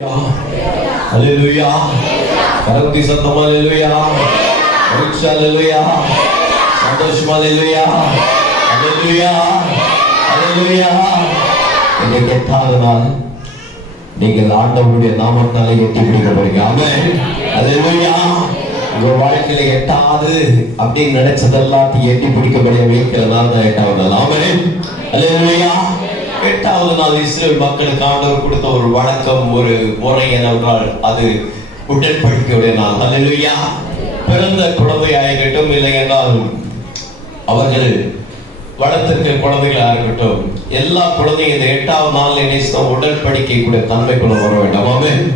Haleluya. Karati satam haleluya. Pariksha haleluya. Santosham haleluya. Haleluya. Haleluya. இன்னைக்கு எட்டாவது நாள் நீங்கள் ஆண்டவருடைய நாமத்தாலே எட்டி பிடிக்கப்படுங்க. ஆமென். ஹalleluya. உங்க வாழ்க்கையில எட்டாவது அப்படின்னு நினைச்சதெல்லாம் எட்டி பிடிக்கக்கூடிய வைக்கிறதுனால தான் எட்டாவது நாள். ஆமென். ஹalleluya. எட்டாவது நாள் இஸ்ரேல் மக்களுக்கு ஆண்டவர் கொடுத்த ஒரு வழக்கம், ஒரு முறை என்னவென்றால் அது உடன்படிக்கையுடைய நாள். ஹல்லேலூயா. பிறந்த குழந்தையாகட்டும், இல்லை என்றால் அவர்கள் வளர்த்திருக்கிற குழந்தைகளாக இருக்கட்டும், எல்லா குழந்தையும் இந்த எட்டாவது நாள் என்ன உடன்படிக்கை கூட தன்மைக்குள்ள வர வேண்டும். ஆமென்.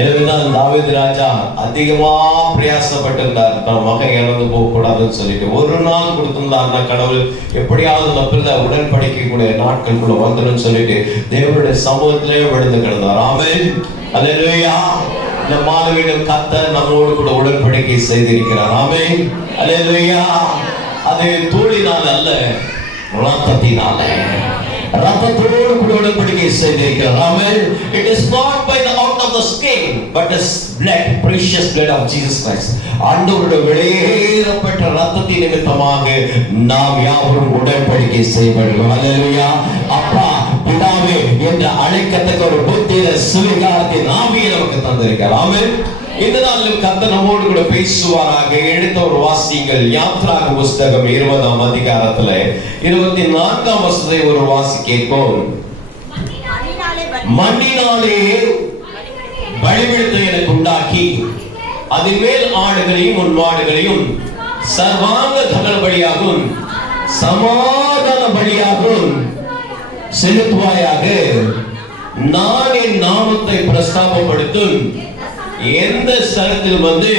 எனவேதான் தாவீது ராஜா அதிகமா பிரயாசப்பட்டிருந்தார், தன் மகன் இறந்து போக கூடாதுன்னு சொல்லிட்டு. ஒரு நாள் கொடுத்திருந்தார்னா கடவுள் எப்படியாவது நம்ம உடன்படிக்கை கூட நாட்களுக்குள்ள வந்துடும் சொல்லிட்டு தேவனுடைய சமூகத்திலே விழுந்து கிடந்தார். ஆமென். அல்லேலூயா. இந்த மாணவியிடம் கர்த்தர் நம்மோடு கூட உடன்படிக்கை செய்திருக்கிறார். ஆமென். அல்லேலூயா. அது தூளினால் அல்ல, ரத்தத்தினால, ரத்தத்தோடு கூட உடன்படிக்கை செய்திருக்கிறார். ஆமென். It is not by the out of the skin, but the blood, precious blood of Jesus Christ. ஆண்டவருடைய விலையேறப்பட்ட ரத்தத்தின் நிமித்தமாக நாம் யாவரும் உடன்படிக்கை செய்யப்படுகிறோம். ஹல்லேலூயா. அப்பா பிதாவே என்று அழைக்கத்தக்க ஒரு புத்திர சுவிகாரத்தின் ஆவியை நமக்கு தந்திருக்கிறார். ஆமென். இந்த நாளிலும் கர்த்தர் நம்மோடு கூட பேசுவாராக. எடுத்த ஒரு வாசிங்கள் யாத்ராக புஸ்தகம் 20ஆம் அதிகாரத்துல 24ஆம் வசனத்தை ஒரு வாசி கேட்போம். மண்ணினாலே பலிபீடத்தை எனக்கு உண்டாக்கி அதன் மேல் ஆடுகளையும் உன் மாடுகளையும் சர்வாங்க தகன பலியாகவும் சமாதான பலியாகவும் செலுத்துவாயாக. நான் என் நாமத்தை பிரஸ்தாபப்படுத்தும் எந்த ஸ்தலத்தில் வந்து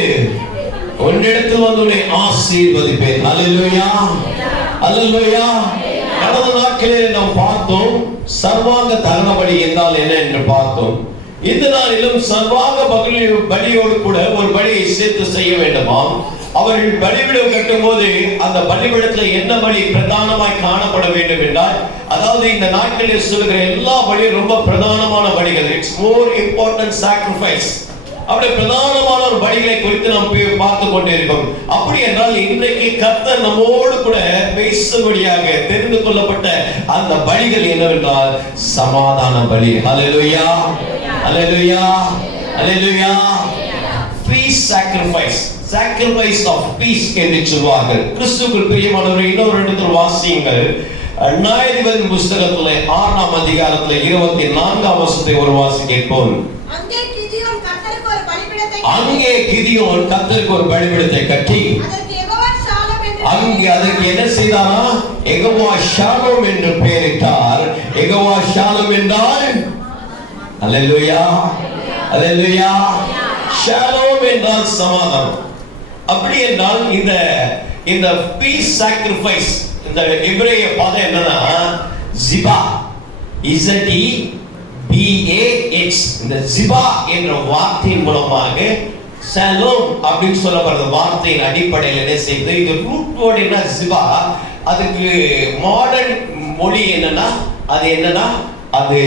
உன்னிடத்தில் வந்து உன்னை ஆசீர்வதிப்பேன். ஹல்லேலூயா. ஹல்லேலூயா. கடந்த நாட்களில் நாம் பார்த்தோம் சர்வாங்க தகன பலி என்றால் என்ன என்று பார்த்தோம். இந்த நாளிலும் சர்வாங்க பலியோடு கூட ஒரு பலியை சேர்த்து செய்ய வேண்டுமாம். அவர்கள் பலிபீடம் கட்டும் போது அந்த பலிபீடத்தில் என்ன பலி பிரதானமாய் காணப்பட வேண்டும் என்றால், அதாவது இந்த நாட்களில் சொல்லுகிற எல்லா பலியும் ரொம்ப பிரதானமான பலிகள். It's more important sacrifice. அப்படி பிரதானமான ஒரு பலிகளை குறித்து நாம் பார்த்து கொண்டிருக்கோம். அப்படி என்றால் இன்றைக்கு கர்த்தர் நம்மோடு கூட பேசும்படியாக தெரிந்து கொள்ளப்பட்ட அந்த பலிகள் என்னவென்றால் சமாதான பலி. Hallelujah. Hallelujah. Hallelujah. Peace sacrifice, sacrifice of peace என்று சொல்வார்கள். கிறிஸ்துவுக்குள் பிரியமானவர்களே, இன்னொரு இடத்தில் வாசியுங்கள். நியாயாதிபதிகளின் புஸ்தகத்திலே 6ஆம் அதிகாரத்திலே 24ஆம் வசனத்தை ஒரு வாசி கேட்போம். அங்கே கிதியோன் கர்த்தருக்கு ஒரு பலிபீடத்தை கட்டி அங்கே அதற்கு என்ன செய்தாரா? யெகோவா ஷாலோம் என்று பெயரிட்டார். யெகோவா ஷாலோம் என்றால் அல்லேலூயா. அல்லேலூயா. ஷாலோம் என்றால் சமாதானம். அப்படி என்றால் இந்த பீஸ் சாக்ரிஃபைஸ், இந்த எபிரேய பதம் என்னன்னா ஜிபா, ZEBAH. இந்த ஜிபா என்ற வார்த்தையின் மூலமாக ஷாலோம் அப்படின்னு சொல்லப்படுற வார்த்தையின் அடிப்படையில் என்ன செய்து, இது ரூட் வேர்ட் என்ன ஜிபா. அதுக்கு மாடர்ன் மொழி என்னன்னா அது என்னன்னா அது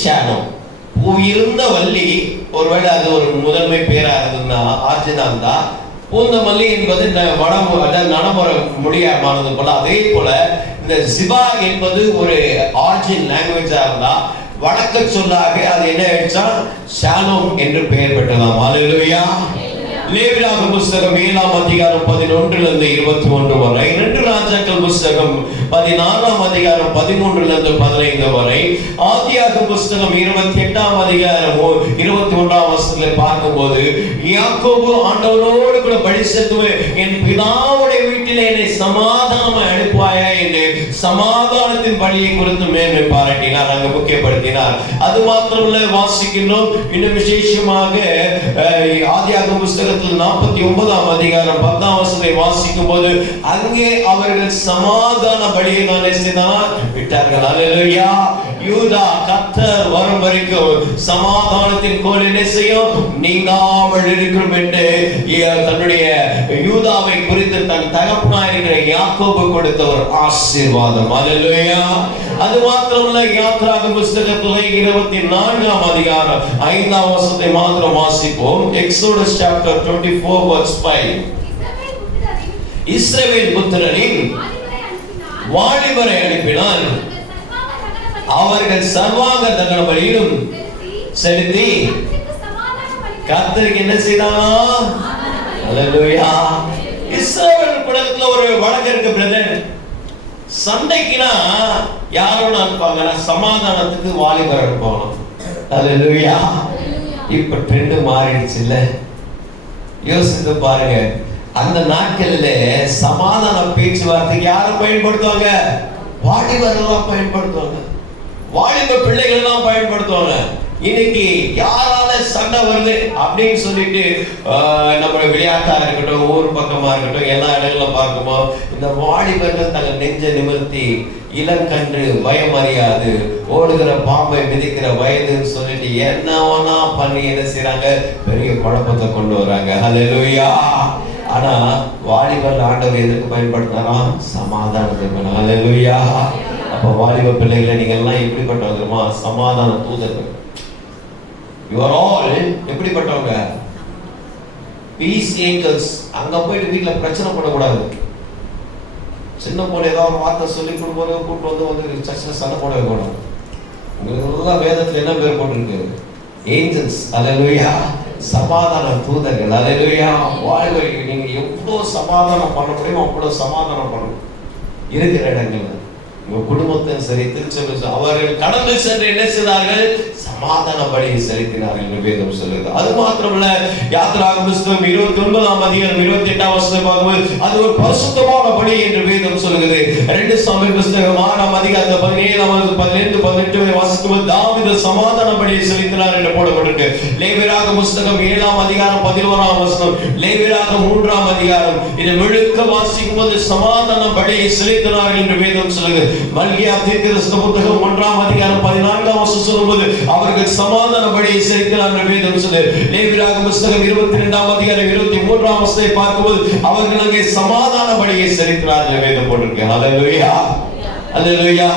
ஷாலோம். பூயிருந்த வள்ளி, ஒருவேளை அது ஒரு முதன்மை பேரா இருந்ததுன்னா ஆர்ஜினா இருந்தா, பூந்தமல்லி என்பது நடைமுறை மொழியானது போல, அதே போல இந்த ஜிபா என்பது ஒரு ஆர்ஜின் லாங்குவேஜா இருந்தா வடக்க சொல்லாக அது என்ன ஆயிடுச்சா ஷாலோம் என்று பெயர் பெற்றதாம். ஹல்லேலூயா. லேவியராகம புஸ்தகம் 7ஆம் அதிகாரம் 11 21 வரை, 2 ராஜாக்கள் புஸ்தகம் 16ஆம் அதிகாரம் 13 15 வரை, ஆதியாகம புஸ்தகம் 28ஆம் அதிகாரம் 21ஆம் வசனத்தை பார்க்கும்போது யாக்கோபு ஆண்டவரோடு கூட பலி செலுத்துவேன், என் பிதாவுடைய வீட்டிலே என்னை சமாதானம் அனுப்புவாயா என்று சமாதானத்தின் பலியை குறித்து மேன்மை பாராட்டினார், அங்கு முக்கியப்படுத்தினார். அது மாத்திரமல்ல, வாசிக்கின்றோம் இன்னும் விசேஷமாக ஆதியாகம புஸ்தகம் 49ஆம் அதிகாரம் 10ஆம் வசனத்தை வாசிக்கும் போது அங்கே அவர்கள் சமாதான பலியை விட்டார்கள். ஹல்லேலூயா. யூதா கர்த்தர் வரும் வரைக்கும் சமாதானத்தின் கோல் என்ன செய்யும், நீங்காமல் இருக்கும் என்று தன்னுடைய யூதாவை குறித்து தன் தகப்பனாய் இருக்கிற யாக்கோபு கொடுத்த ஒரு ஆசீர்வாதம். அல்லேலூயா. அது மாத்திரமல்ல, யாத்திராகம புத்தகத்திலே 24ஆம் அதிகாரம் 5ஆம் வசனத்தை மாத்திரம் வாசிப்போம். Exodus chapter 24 verse 5. இஸ்ரவேல் புத்திரரின் வாலிபரை அனுப்பினான், அவர்கள் சர்வாங்க தகன பலியிலும் செலுத்தி கர்த்தருக்கு என்ன செய்தானா? அல்லேலூயா. இஸ்ரவேல் குலத்துல ஒரு வழக்கம் இருக்கு பிரதர். சண்டைக்குனா யாரோட அனுப்பாங்கன்னா சமாதானத்துக்கு வாலிபர் அனுப்புவாங்க. அல்லேலூயா. இப்ப ட்ரெண்ட் மாறிடுச்சு இல்ல? யோசித்து பாருங்க. அந்த நாட்கள்ல சமாதான பேச்சுவார்த்தைக்கு யாரை பயன்படுத்துவாங்க? வாலிபர்கள் பயன்படுத்துவாங்க, வாலிப பிள்ளைகள் எல்லாம் பயன்படுத்துவாங்க. இன்னைக்கு யாரால சண்டை வருது அப்படின்னு சொல்லிட்டு நம்ம விளையாட்டா இருக்கட்டும், ஊர் பக்கமா இருக்கட்டும், எல்லா இடங்களும் பார்க்கும்போது இந்த வாலிபர்கள் தங்கள் நெஞ்ச நிமிர்த்தி இளங்கன்று பயம் அறியாது ஓடுகிற பாம்பை மிதிக்கிற வயதுன்னு சொல்லிட்டு என்னவனா பண்ணி என்ன செய்யறாங்க, பெரிய குழப்பத்தை கொண்டு வராங்க. அல்லேலூயா. ஆனா வாலிபர் ஆண்டவர் எதற்கு பயன்படுத்தினா? சமாதானத்துக்கு. அல்லேலூயா. அப்ப வாலிப பிள்ளைகளை நீங்க எல்லாம் எப்படிப்பட்டவங்க? சமாதான தூதர்கள். You are all எப்படிப்பட்டவங்க? Peace angels. அங்க போயிட்டு வீட்டுல பிரச்சனை பண்ணக்கூடாது. சின்ன போல ஏதாவது வார்த்தை சொல்லி கொடுப்போது கூட்டு வந்து சர்ச்சை சண்டை போடவே கூடாது. உங்களுக்கு எல்லாம் வேதத்துல என்ன பேர் போட்டிருக்கு? ஏஞ்சல்ஸ். அல்லேலூயா. சமாதான தூதர்கள். அல்லேலூயா. வாழ்க்கைக்கு நீங்க எவ்வளவு சமாதானம் பண்ண முடியுமோ அவ்வளவு சமாதானம் பண்ணணும். இருக்கிற இடங்கள்ல உங்க குடும்பத்தையும் சரி, திருச்சபை அவர்கள் கடந்து சென்று என்ன செய்தார்கள்? சமாதான பலியை செலுத்தினார்கள் என்று வேதம் சொல்லுது. அது மாத்திரமல்ல, யாத்திராகம புத்தகம் 29ஆம் அதிகாரம் 28ஆம் வசனத்தை பார்க்கும்போது அது ஒரு பரிசுத்தமான பலி என்று வேதம் சொல்லுகிறது. 2 சாமுவேல் புத்தகம் 6ஆம் அதிகாரம் 17 15 18 வாசிக்கும்போது தாவீது சமாதான பலியை செலுத்தினார் என்று போடப்பட்டிருக்கு. லேவியராகம புத்தகம் 7ஆம் அதிகாரம் 11ஆம் வசனம், லேவியராகமம் 3ஆம் அதிகாரம் இதை முழுக்க வாசிக்கும்போது சமாதான பலியை செலுத்தினார்கள் என்று வேதம் சொல்லுகிறது. மல்கியா தீர்க்கதரிசன புத்தகம் 1ஆம் அதிகாரம் 14ஆம் வசனம் சொல்லும்போது அவர்கள் சமாதான பலியை செலுத்தினார்கள் என்று வேதம் சொல்லுகிறது. லேவியராகம புத்தகம் 22ஆம் அதிகாரம் 23ஆம் வசனத்தை பார்க்கும்போது அவர்கள் அங்கே சமாதான பலியை செலுத்தினார்கள் என்று வேதம் போட்டிருக்கு. அல்லேலூயா. அல்லேலூயா.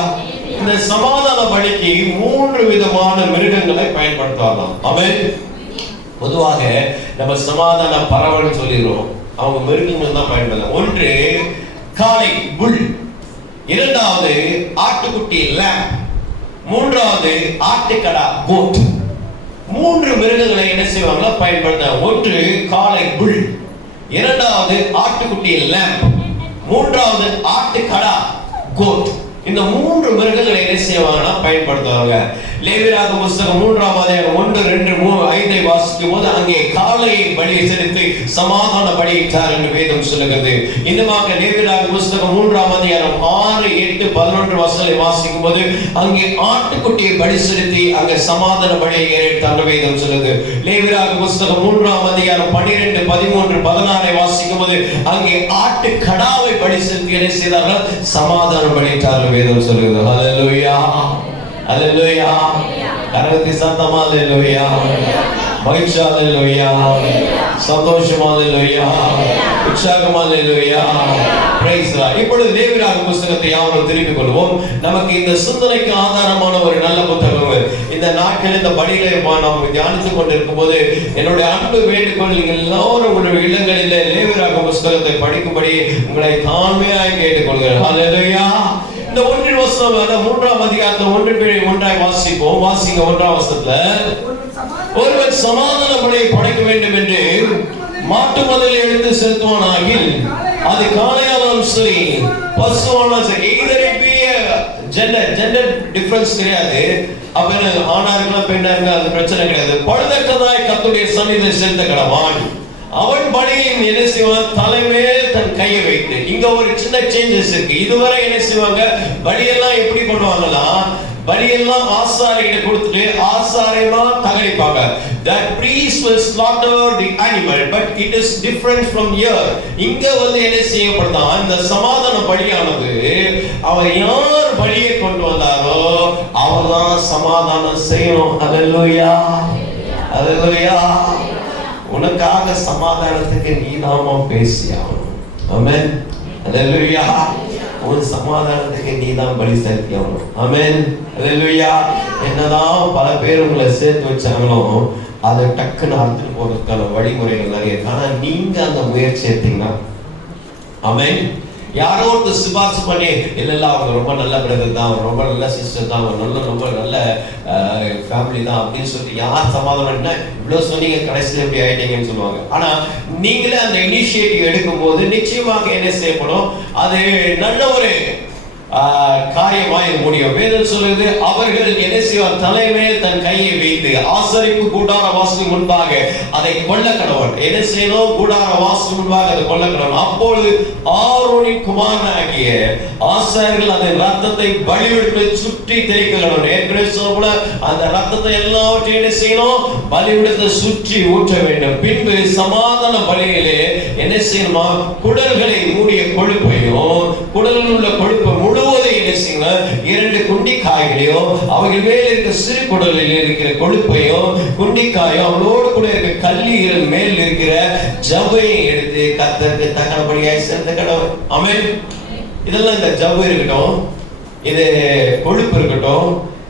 இந்த சமாதான பலிக்கு 3 விதமான மிருகங்களை பயன்படுத்தலாம். ஆமென். பொதுவாக நம்ம சமாதான பறவைன்னு சொல்லிடுறோம், அவங்க மிருகங்கள் தான் பயன்படுத்தலாம். ஒன்று காளை புல், இரண்டாவது ஆட்டுக்குட்டி lamb, மூன்றாவது ஆட்டுக்கடா goat. 3 மிருகங்களை என்ன செய்வாங்க? பயன்படுத்த. ஒன்று காளை புல், இரண்டாவது ஆட்டுக்குட்டி lamb, மூன்றாவது ஆட்டுக்கடா goat. இந்த 3 மிருகங்களை என்ன செய்வாங்கன்னா பயன்படுத்துவாங்க. லேவியராகம புத்தகம் 3ஆம் அதிகாரம் 1 2 3 5 வாசிக்கும் போது அங்கே காளையை பலி செலுத்தி சமாதான பலியிட்டார் என்று வேதம் சொல்லுகிறது. இன்னுமாக லேவியராகம புத்தகம் 3ஆம் அதிகாரம் 6 8 11 வசனங்களை வாசிக்கும் போது அங்கே ஆட்டுக்குட்டியை பலி செலுத்தி அங்கே சமாதான பலியை ஏறெடுத்தார் என்று வேதம் சொல்லுது. லேவியராகம புத்தகம் 3ஆம் அதிகாரம் 12 13 16 வாசிக்கும் போது அங்கே ஆட்டு கடாவை பலி செலுத்தி என்ன செய்தார்கள்? சமாதான பலியிட்டார் வேதம் சொல்லுகிறது. அல்லேலூயா. அல்லேலூயா. கரகத்தி சத்தமா அல்லேலூயா. மகிழ்ச்சி அல்லேலூயா. சந்தோஷம் அல்லேலூயா. உற்சாகம் அல்லேலூயா. Praise the Lord. இப்பொழுது லேவியராகம புத்தகத்தை யாவரும் திருப்பிக் கொள்வோம். நமக்கு இந்த சிந்தனைக்கு ஆதாரமான ஒரு நல்ல புத்தகம். இந்த நாட்களில் இந்த பலிகளை நாம் தியானித்துக் கொண்டிருக்கும் போது என்னுடைய அன்பு வேண்டுகோள், நீங்கள் எல்லாரும் உங்களுடைய இல்லங்களில் லேவியராகம புத்தகத்தை படிக்கும்படி உங்களை தாழ்மையாய் கேட்டுக்கொள்கிறேன். அல்லேலூயா. இந்த 1 வசனம் 3ஆம் அதிகாரத்தை 1 வாசிப்போம். வாசிங்க. 1ஆம் வசனத்துல ஒருவன் சமாதான பலியை படைக்க வேண்டும் என்று மாட்டு மதலை எடுத்து செலுத்துவானாகில் அது காளையானாலும் சரி பசுவானாலும் சரி, ஜெண்டர் டிஃபரன்ஸ் கிடையாது. அப்ப ஆணா இருக்கலாம் பெண்ணா இருக்கலாம், அது பிரச்சனை கிடையாது. பழுதக்கதாய் கர்த்தருடைய சந்நிதியில் செலுத்த கடவான். அவன் பலியையும் என்ன செய்வான்? தலைமையில் தன் கையை வைத்து. இங்க ஒரு சின்ன சேஞ்சஸ் இருக்கு. இதுவரை என்ன செய்வாங்க? பலியெல்லாம் எப்படி பண்ணுவாங்கன்னா பலியெல்லாம் ஆசாரிகிட்ட கொடுத்துட்டு ஆசாரியமா தகனிப்பாங்க. That priest will slaughter the animal, but it is different from here. இங்க வந்து என்ன செய்யப்படுதா, இந்த சமாதான பலியானது அவர் யார் பலியை கொண்டு வந்தாரோ அவர்தான் சமாதானம் செய்யணும். ஹல்லேலூயா, ஹல்லேலூயா. உனக்காக சமாதானத்துக்கு நீதாமா பேசியாகணும். ஆமென், ஹல்லேலூயா. உன் சமாதானத்துக்கு நீதான் பலி செலுத்தியாகணும். ஆமென், ஹல்லேலூயா. என்னதான் பல பேர் உங்களை சேர்த்து வச்சாங்களோ அதை டக்குன்னு அறுத்துட்டு போறதுக்கான வழிமுறைகள் நிறைய இருக்கு. ஆனா நீங்க அந்த முயற்சி எடுத்தீங்கன்னா, ஆமென், யாரோ ஒருத்தர் சிபாரிசு பண்ணி இல்ல அவங்க ரொம்ப நல்ல பிரதர் தான், அவங்க ரொம்ப நல்ல சிஸ்டர் தான், அவங்க ரொம்ப நல்ல ஃபேமிலி தான் அப்படின்னு சொல்லிட்டு யார் சமாதானம் இவ்வளவு சொன்னீங்க கடைசியில் எப்படி ஆயிட்டீங்கன்னு சொல்லுவாங்க. ஆனா நீங்களே அந்த இனிஷியேட்டிவ் எடுக்கும் போது நிச்சயமாக என்ன செய்யப்படும், அது நல்ல ஒரு காரியமாய் முடியும். வேதம் சொல்லுது, அவர்கள் என்ன செய்வார், தலைமையில் தன் கையை வைத்து ஆசரிப்பு கூடார வாசலுக்கு முன்பாக அதை கொல்ல கடவன். என்ன செய்யணும், கூடார வாசலுக்கு முன்பாக அதை கொல்ல கடவன். அப்பொழுது ஆரோனின் குமாரனாகிய ஆசாரியர்கள் அந்த ரத்தத்தை பலிபீடத்தை சுற்றி தெளிக்க கடவன். ஏற்கனவே சொல்ல அந்த ரத்தத்தை எல்லாவற்றையும் என்ன செய்யணும், பலிபீடத்தை சுற்றி ஊற்ற வேண்டும். பின்பு சமாதான பலியிலே என்ன செய்யணுமா, குடல்களை மூடிய கொழுப்பையும் குடலில் உள்ள கொழுப்பை முழுவதை என்ன செய்யணும், 2 குண்டிக்காய்களையும் அவைகள் மேல் இருக்கிற சிறு குடலில் இருக்கிற கொழுப்பையும் குண்டிக்காயும் அவளோடு கூட இருக்கிற கல்லீரல் மேல் இருக்கிற ஜவ்வையை எடுத்து கர்த்தருக்கு தக்கனபடியாய் செலுத்த கடவுள். ஆமென். இதெல்லாம் இந்த ஜவ்வு இருக்கட்டும், இது கொழுப்பு இருக்கட்டும்,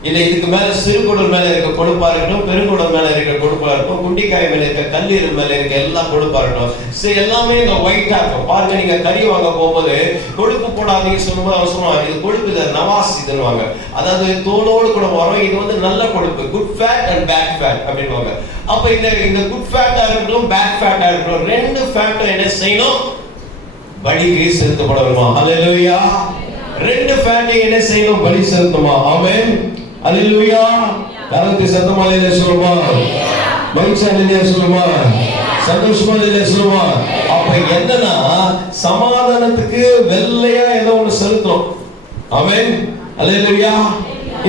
இல்ல இதுக்கு மேல சிறுகுடல் மேல இருக்க கொழுப்பா இருக்கட்டும், பெருங்குடல் மேல இருக்க கொழுப்பா இருக்கும், குண்டிக்காய் மேல இருக்க கல்லீரல் மேல இருக்க எல்லாம் கொழுப்பா இருக்கட்டும். சரி, எல்லாமே இந்த ஒயிட்டா இருக்கும். பாருங்க, நீங்க கறி வாங்க போகும்போது கொழுப்பு போடாதீங்க சொல்லும்போது அவர் சொல்லுவாங்க இது கொழுப்பு, இது நவாஸ் இதுன்னுவாங்க. அதாவது தோலோடு கூட வரும். இது வந்து நல்ல கொழுப்பு, good fat and bad fat அப்படின்வாங்க. அப்ப இந்த குட் ஃபேட்டா இருக்கட்டும் பேட் ஃபேட்டா இருக்கட்டும், 2 ஃபேட்டும் என்ன செய்யணும், பலிக்கு செலுத்தப்படணுமா. ஹல்லேலூயா. 2 ஃபேட்டையும் என்ன செய்யணும், பலி செலுத்தணுமா. ஆமென், ஹல்லேலூயா. கரத்தை சத்தமா இல்லையா சொல்லுமா, மகிழ்ச்சியா இல்லையா சொல்லுமா, சந்தோஷமா இல்லையா சொல்லுமா. அப்ப என்னன்னா சமாதானத்துக்கு வெள்ளையா ஏதோ ஒண்ணு செலுத்தணும். ஆமென், ஹல்லேலூயா.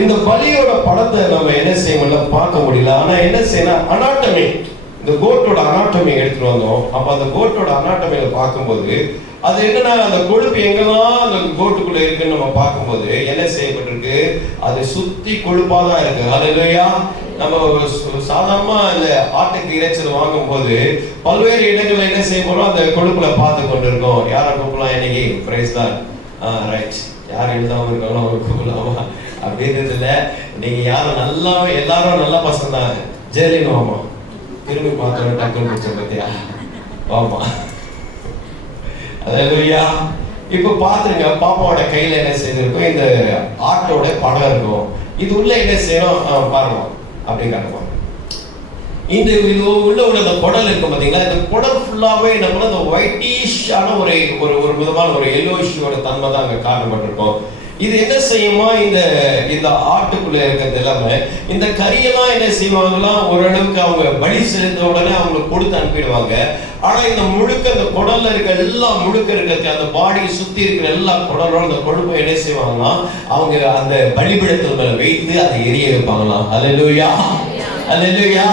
இந்த பலியோட படத்தை நம்ம என்ன செய்ய முடியல, பார்க்க முடியல. ஆனா என்ன செய்யணும், அனாட்டமி, இந்த கோட்டோட அனாட்டமி எடுத்துட்டு வந்தோம். அப்ப அந்த கோட்டோட அனாட்டமியில பார்க்கும்போது அது என்னன்னா, அந்த கொழுப்பு எங்கெல்லாம் அந்த கோட்டுக்குள்ள இருக்குன்னு நம்ம பார்க்கும்போது என்ன செய்யப்பட்டிருக்கு, அது சுத்தி கொழுப்பா தான் இருக்கு. ஹல்லேலூயா. நம்ம சாதாரணமா இந்த ஆட்டுக்கு இறைச்சல் வாங்கும் போது பல்வேறு இடங்கள்ல என்ன செய்ய போறோம், அந்த கொழுப்புல பார்த்து கொண்டு இருக்கோம். யாரை கூப்பிடலாம் இன்னைக்கு, பிரைஸ் தான், ரைட், யார் எழுதாம இருக்காங்களோ அவங்க கூப்பிடலாமா அப்படின்னு இல்ல. நீங்க யாரும் நல்லா, எல்லாரும் நல்ல பசங்க தான். ஜெயலின் வாமா, திரும்பி பார்த்தோம் டக்குனு பிடிச்ச பத்தியா வாமா. ஹல்லேலூயா. இப்ப பாத்துருங்க, பாப்பாவோட கையில என்ன செய்திருக்கும், இந்த ஆட்டோட படம் இருக்கும். இது உள்ள என்ன செய்யணும் பாருங்க, அப்படி காட்டுவாங்க. இந்த உள்ள உள்ள குடல் இருக்கும் பாத்தீங்களா, இந்த குடல் ஃபுல்லாவே என்ன பண்ண, இந்த ஒயிட்டிஷான ஒரு விதமான ஒரு எல்லோஷியோட தன்மை தான் அங்க காட்டப்பட்டிருக்கும். இது என்ன செய்யுமா, இந்த ஆட்டுக்குள்ள இருக்கிறது எல்லாமே இந்த கறியெல்லாம் என்ன செய்வாங்கன்னா ஓரளவுக்கு அவங்க பலி செலுத்த உடனே அவங்களுக்கு கொடுத்து அனுப்பிடுவாங்க. ஆனா இந்த முழுக்க இந்த குடல்ல இருக்க எல்லாம் முழுக்க இருக்கிறது அந்த பாடியை சுத்தி இருக்கிற எல்லா குடலோட அந்த கொழுப்பை என்ன செய்வாங்கன்னா அவங்க அந்த பலிபீடத்தின் மேல வைத்து அதை எரிய வைப்பாங்களாம். ஹல்லேலூயா, ஹல்லேலூயா.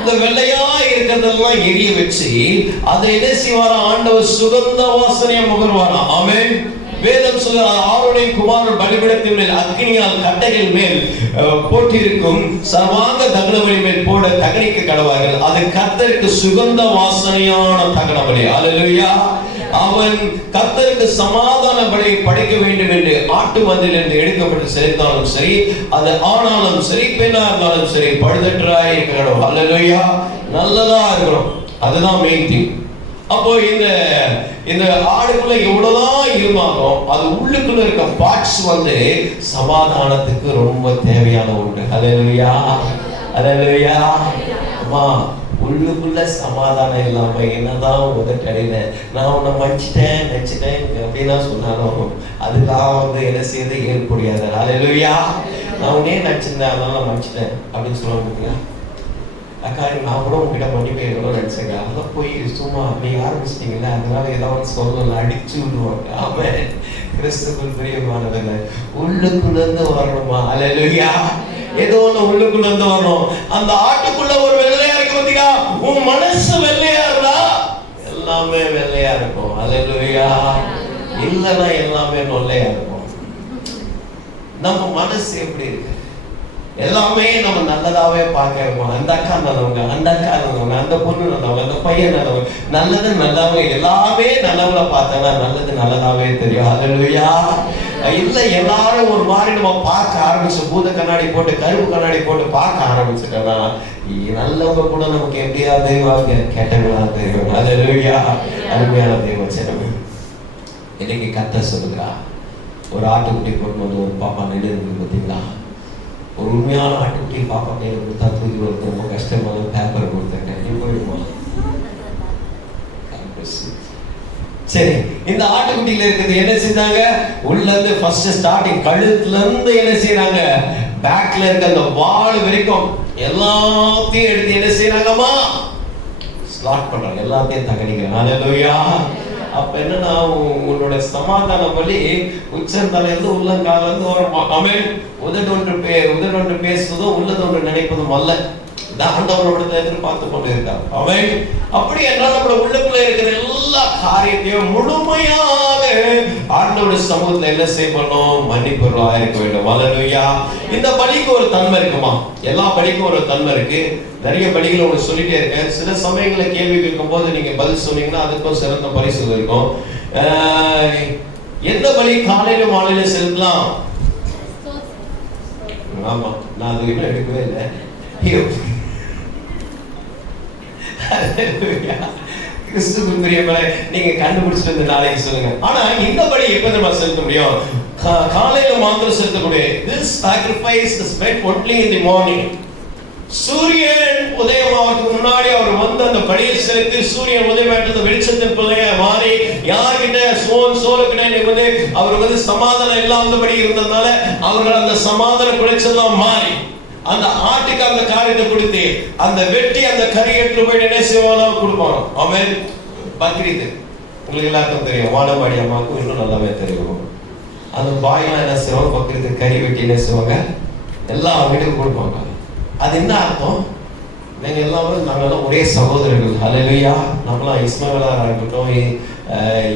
இந்த வெள்ளையா இருக்கிறதெல்லாம் எரிய வச்சு அதை என்ன செய்வாரா, ஆண்டவர் சுகந்த வாசனையா முகர்வாரா. ஆமென். வேதம் சொல்ற ஆரோனின் குமாரன் பலிபீடத்தின் மேல் அக்கினியால் கட்டைகள் மேல் போட்டிருக்கும் சர்வாங்க தகனபலி மேல் போட தகனிக்க கடவார்கள். அது கர்த்தருக்கு சுகந்த வாசனையான தகனபலி. ஹல்லேலூயா. அவன் கர்த்தருக்கு சமாதான பலியை படைக்க வேண்டும் என்று ஆட்டு மந்தையிலிருந்து எடுக்கப்பட்டு செலுத்தாலும் சரி, அது ஆனாலும் சரி பெண்ணா இருந்தாலும் சரி, பழுதற்றாய் இருக்கணும். ஹல்லேலூயா. நல்லதா இருக்கணும், அதுதான் மெயின் திங். அப்போ இந்த ஆடுக்குள்ள எவ்வளவுதான் இருந்தாலும் அது உள்ளுக்குள்ள இருக்க பார்ட்ஸ் வந்து சமாதானத்துக்கு ரொம்ப தேவையான ஒன்று. ஹல்லேலூயா, ஹல்லேலூயா. அம்மா, உள்ளுக்குள்ள சமாதானம் இல்லாம என்னதான் உதட்டடையில நான் உன்னை மன்னிச்சிட்டேன் நினைச்சிட்டேன் அப்படின்னா சொன்னாலும் அதுக்காக வந்து என்ன செய்து ஏற்புடையாது. ஹல்லேலூயா. நான் உன்னே நினைச்சிருந்தேன் அதனால மன்னிச்சிட்டேன் அப்படின்னு சொல்ல முடியா? அக்கா நான் கூட உங்ககிட்ட மன்னிப்பு கேட்கணும்னு நினைச்சேங்க. அதெல்லாம் போய் சும்மா நீங்க ஆரம்பிச்சிட்டீங்கல்ல, அதனால ஏதாவது சொல்லல, அடிச்சு விடுவாங்க. ஆமென். கிறிஸ்துவுக்குள் பிரியமானவர்களே, உள்ளுக்குள்ள இருந்து வரணுமா? அல்லேலூயா. ஏதோ ஒண்ணு உள்ளுக்குள்ள இருந்து வரணும். அந்த ஆட்டுக்குள்ள ஒரு வெள்ளையா இருக்கு பாத்தீங்களா? உன் மனசு வெள்ளையா இருந்தா எல்லாமே வெள்ளையா இருக்கும். அல்லேலூயா. இல்லைன்னா எல்லாமே நொல்லையா இருக்கும். நம்ம மனசு எப்படி இருக்கு? எல்லாமே நம்ம நல்லதாவே பார்க்கிறோம். அந்த அக்கா நல்லவங்க, அந்த அக்கா நல்லவங்க, அந்த பொண்ணு நல்லவங்க, அந்த பையன் நல்லவங்க, நல்லது நல்லாவே எல்லாமே நல்லவங்கள பார்த்தா நல்லது நல்லதாவே தெரியும். அல்லேலூயா. இல்ல எல்லாரும் ஒரு மாதிரி நம்ம பார்க்க ஆரம்பிச்சு, பூத கண்ணாடி போட்டு கருப்பு கண்ணாடி போட்டு பார்க்க ஆரம்பிச்சுட்டோம்னா நல்லவங்க கூட நமக்கு எப்படியா தெரிவாங்க, கெட்டவங்களா தெரியும். அல்லேலூயா. அருமையான தேவச்சனம். இன்னைக்கு கர்த்தர் சொல்லுகிறா, ஒரு ஆட்டுக்குட்டி கொண்டு வந்து ஒரு பாப்பா நின்று இருக்கு பார்த்தீங்களா? ஒரு உண்மையான ஆட்டுக்குட்டி பாப்பா கையில் கொடுத்தா தூக்கி கொடுத்து ரொம்ப கஷ்டமான பேப்பர் கொடுத்தேன், நீ போயிடுமா? சரி, இந்த ஆட்டுக்குட்டியில இருக்கிறது என்ன செய்தாங்க? உள்ள இருந்து ஃபர்ஸ்ட் ஸ்டார்டிங் கழுத்துல இருந்து என்ன செய்யறாங்க? பேக்ல இருக்க அந்த வால் வரைக்கும் எல்லாத்தையும் எடுத்து என்ன செய்யறாங்கம்மா? ஸ்லாட் பண்றாங்க, எல்லாத்தையும் தகனிக்கிறாங்க. அல்லேலூயா. அப்ப என்னன்னா, உங்களோட சமாதான பலி உச்சந்தலையிலிருந்து உள்ளங்கால இருந்து வருமா? ஆமென். உதடொன்று பேசுவதும் உள்ளதொன்று நினைப்பதும் அல்ல. ஆண்டவரோட எதிர்பார்த்து கொண்டு இருக்கார். ஆமென். அப்படி என்றால் நம்ம உள்ளுக்குள்ள இருக்கிற எல்லா காரியத்தையும் முழுமையாக ஆண்டவருடைய சமூகத்துல என்ன செய்யணும்? மன்னிப்புள்ளவா இருக்க வேண்டும். அல்லேலூயா. இந்த பலிக்கு ஒரு தன்மை இருக்குமா? எல்லா பலிக்கும் ஒரு தன்மை இருக்கு. நிறைய பலிகளை உங்களுக்கு சொல்லிட்டே இருக்கேன். சில சமயங்களை கேள்வி கேட்கும் போது நீங்க பதில் சொன்னீங்கன்னா அதுக்கும் சிறந்த பரிசு இருக்கும். எந்த பலி காலையில மாலையில செலுத்தலாம்? ஆமா, நான் அது இன்னும் எடுக்கவே இல்லை. கிறிஸ்துவுக்குள் பிரியமானவர்களே, நீங்க கண்டுபிடிச்சிட்டு நாளைக்கு சொல்லுங்க. ஆனா இந்த பலி எப்ப நம்ம செலுத்த முடியும்? காலையில மாத்திரம் செலுத்தக்கூடிய. This sacrifice is made only in the morning. சூரியன் உதயமாவதற்கு முன்னாடி அவர் வந்து அந்த பலியை செலுத்தி சூரியன் உதயமாயிட்டு வெளிச்சத்தின் பிள்ளைய மாறி யார்கிட்ட சோலுக்கிட்ட வந்து அவர் வந்து சமாதானம் இல்லாதபடி இருந்ததுனால அவர்கள் அந்த சமாதான குலைச்செல்லாம் மாறி அந்த ஆட்டுக்கு அந்த காரியத்தை கொடுத்து அந்த வெட்டி அந்த கறி எடுத்து போய் என்ன செய்வாங்க? கொடுப்பாங்க. ஆமென். பக்ரீத் உங்களுக்கு எல்லாருக்கும் தெரியும். வானவாடி அம்மாவுக்கும் இன்னும் நல்லாவே தெரியும். அந்த பாயெல்லாம் என்ன செய்வாங்க? பக்ரீத் கறி வெட்டி என்ன செய்வாங்க? எல்லா வீட்டுக்கும் கொடுப்பாங்க. அது என்ன அர்த்தம்? நீங்க எல்லாரும் நாங்கெல்லாம் ஒரே சகோதரர்கள். அல்லேலூயா. நம்மளாம் இஸ்மாயிலா இருக்கட்டும்,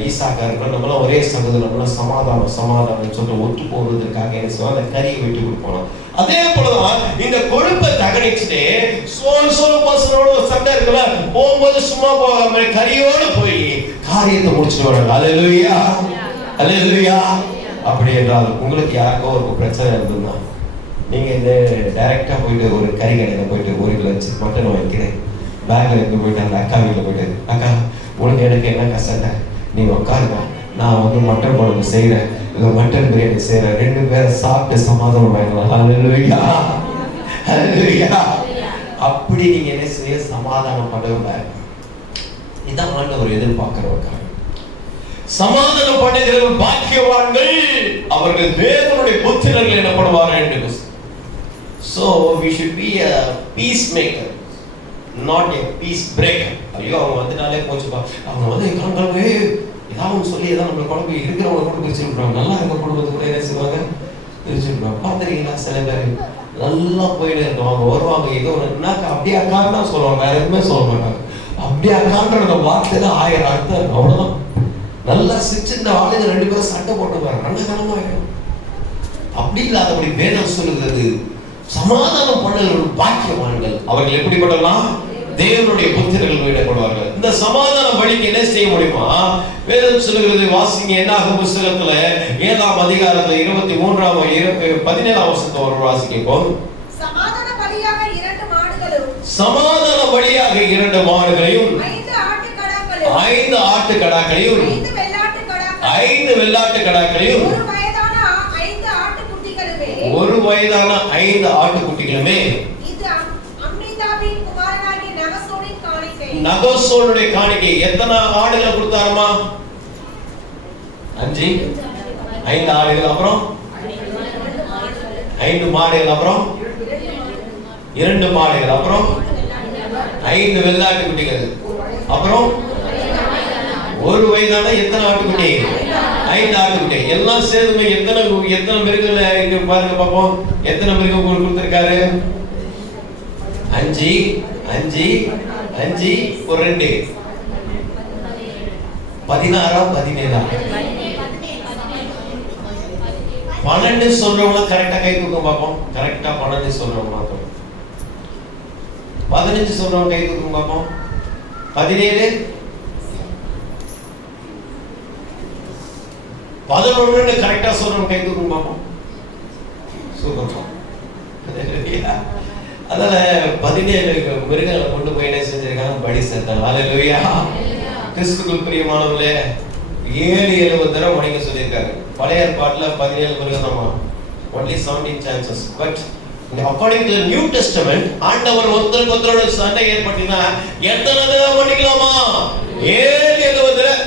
ஈசாக்கா இருக்கட்டும், நம்மளாம் ஒரே சகோதரர். நம்மளாம் சமாதானம் சொல்லிட்டு ஒத்து போவதற்காக என்ன செய்வோம்? அந்த கறியை வெட்டி கொடுப்போம். அதே போலதான் இந்த கொழுப்பை தகனிச்சுட்டு பர்சனோட சண்டை இருக்குல்ல, போகும்போது சும்மா போகாம கறியோடு போய் காரியத்தை முடிச்சுட்டு வராங்க. அல்லேலூயா. அல்லேலூயா. அப்படி என்றால் உங்களுக்கு யாருக்கோ ஒரு பிரச்சனை இருந்ததுன்னா நீங்க இந்த டைரக்டா போயிட்டு ஒரு கறி கடையில போயிட்டு 1 கிலோ மட்டன் வாங்கிக்கிறேன், பேக்ல இருந்து போயிட்டு அந்த அக்கா வீட்டில் போயிட்டு, அக்கா உனக்கு எனக்கு என்ன கஷ்டம், நீங்க உட்காருங்க, நான் வந்து மட்டன் குழம்பு செய்யறேன், இந்த மட்டன் பிரியாணி செய்யறேன், 2 பேரும் சாப்பிட்டு சமாதானம் வாங்கலாம். அல்லேலூயா. அல்லேலூயா. அப்படி நீங்க என்ன செய்ய? சமாதானம் பண்ணுங்க. இதான் ஆண்டவர் எதிர்பார்க்கிறவங்க. சமாதானம் பண்ணுகிறவர்கள் பாக்கியவான்கள், அவர்கள் தேவனுடைய புத்திரர்கள் எனப்படுவார்கள் என்று. So we should be a peacemaker, not a peace breaker. ஐயோ அவங்க வந்துட்டாலே போச்சுப்பா, அவங்க வந்து கண்களே ஏதாவது சொல்லி ஏதாவது நம்ம குழம்பு இருக்கிறவங்க கூட பிரிச்சுருப்பாங்க. நல்லா இருக்க குடும்பத்தை கூட என்ன செய்வாங்க? பிரிச்சுருப்பாங்க. பார்த்துருக்கீங்களா? சில பேர் நல்லா போயிட்டு இருக்கவங்க வருவாங்க, ஏதோ ஒன்றுனாக்கா அப்படியே அக்கான்னு தான் சொல்லுவாங்க, வேற எதுவுமே சொல்ல மாட்டாங்க. அப்படியே அக்கான்ற வார்த்தையில 1000 அர்த்தம் இருக்கும். அவ்வளவுதான். நல்லா சிரிச்சிருந்த ஆளுங்க 2 பேரும் சண்டை போட்டுப்பாங்க, நல்ல காலமாயிடும். அப்படி இல்லாதபடி வேதம் சொல்லுகிறது, சமாதானம் பண்ணுகிறவர்கள் பாக்கியவான்கள், அவர்கள் எப்படிப்பட்டலாம்? தேவனுடைய புத்திரர்கள் விடப்படுவார்கள். இந்த சமாதான பலிக்கு என்ன செய்ய முடியுமா? வேதம் சொல்லுகிறது, வாசிங்க. என்னாகும் புத்தகத்துல 7ஆம் அதிகாரத்துல 23 17ஆம் வசனத்தை ஒரு வாசிப்போம். சமாதான பலியாக 2 மாடுகளும், சமாதான பலியாக 2 மாடுகளையும், 5 ஆட்டுக்கடாக்களையும், 5 வெள்ளாட்டு கடாக்களையும், ஒரு வயதான 5 ஆட்டுக்குட்டிகளுமே. இது அம்மிதாபின் குமாரனாகிய நகசோனின் காணிக்கை. நகசோனுடைய காணிக்கை. எத்தனை ஆடுகளை கொடுத்தாருமா? 5 ஆடுகள். அப்புறம் 5 மாடுகள். அப்புறம் 2 மாடுகள். அப்புறம் 5 வெள்ளாட்டு குட்டிகள். அப்புறம் ஒரு வயதான எத்தனை ஆட்டுக்குட்டி? 5 ஆட்டுக்குட்டி. எல்லாம் சேர்ந்து எத்தனை மிருகங்கள் இருக்கு பாருங்க பாப்போம். எத்தனை மிருகம் கொடுத்திருக்காரு? 5 5 5 ஒரு 2 16 17 12 சொல்றவங்க கரெக்டா கை தூக்க பாப்போம். கரெக்டா 12 சொல்றவங்க மாத்தோம். 15 சொல்றவங்க கை தூக்க பாப்போம். 17 11 கரெக்டா சொல்றவங்க கை தூக்க பாப்போம். சூப்பர். அதனால 17 மிருகங்களை கொண்டு போய் என்ன செஞ்சிருக்காங்க? பலி செலுத்தாங்க. ஹல்லேலூயா. கிறிஸ்துவுக்குள் பிரியமானவர்களே, 7 தடவை மணிக்க சொல்லியிருக்காரு. பழைய ஏற்பாட்டுல 17 மிருகம் தான், only 17 chances. But according to the New Testament, ஆண்டவர் ஒருத்தரோட சண்டை ஏற்பட்டினா எத்தனை தடவை மன்னிக்கலாமா? 7 தடவை.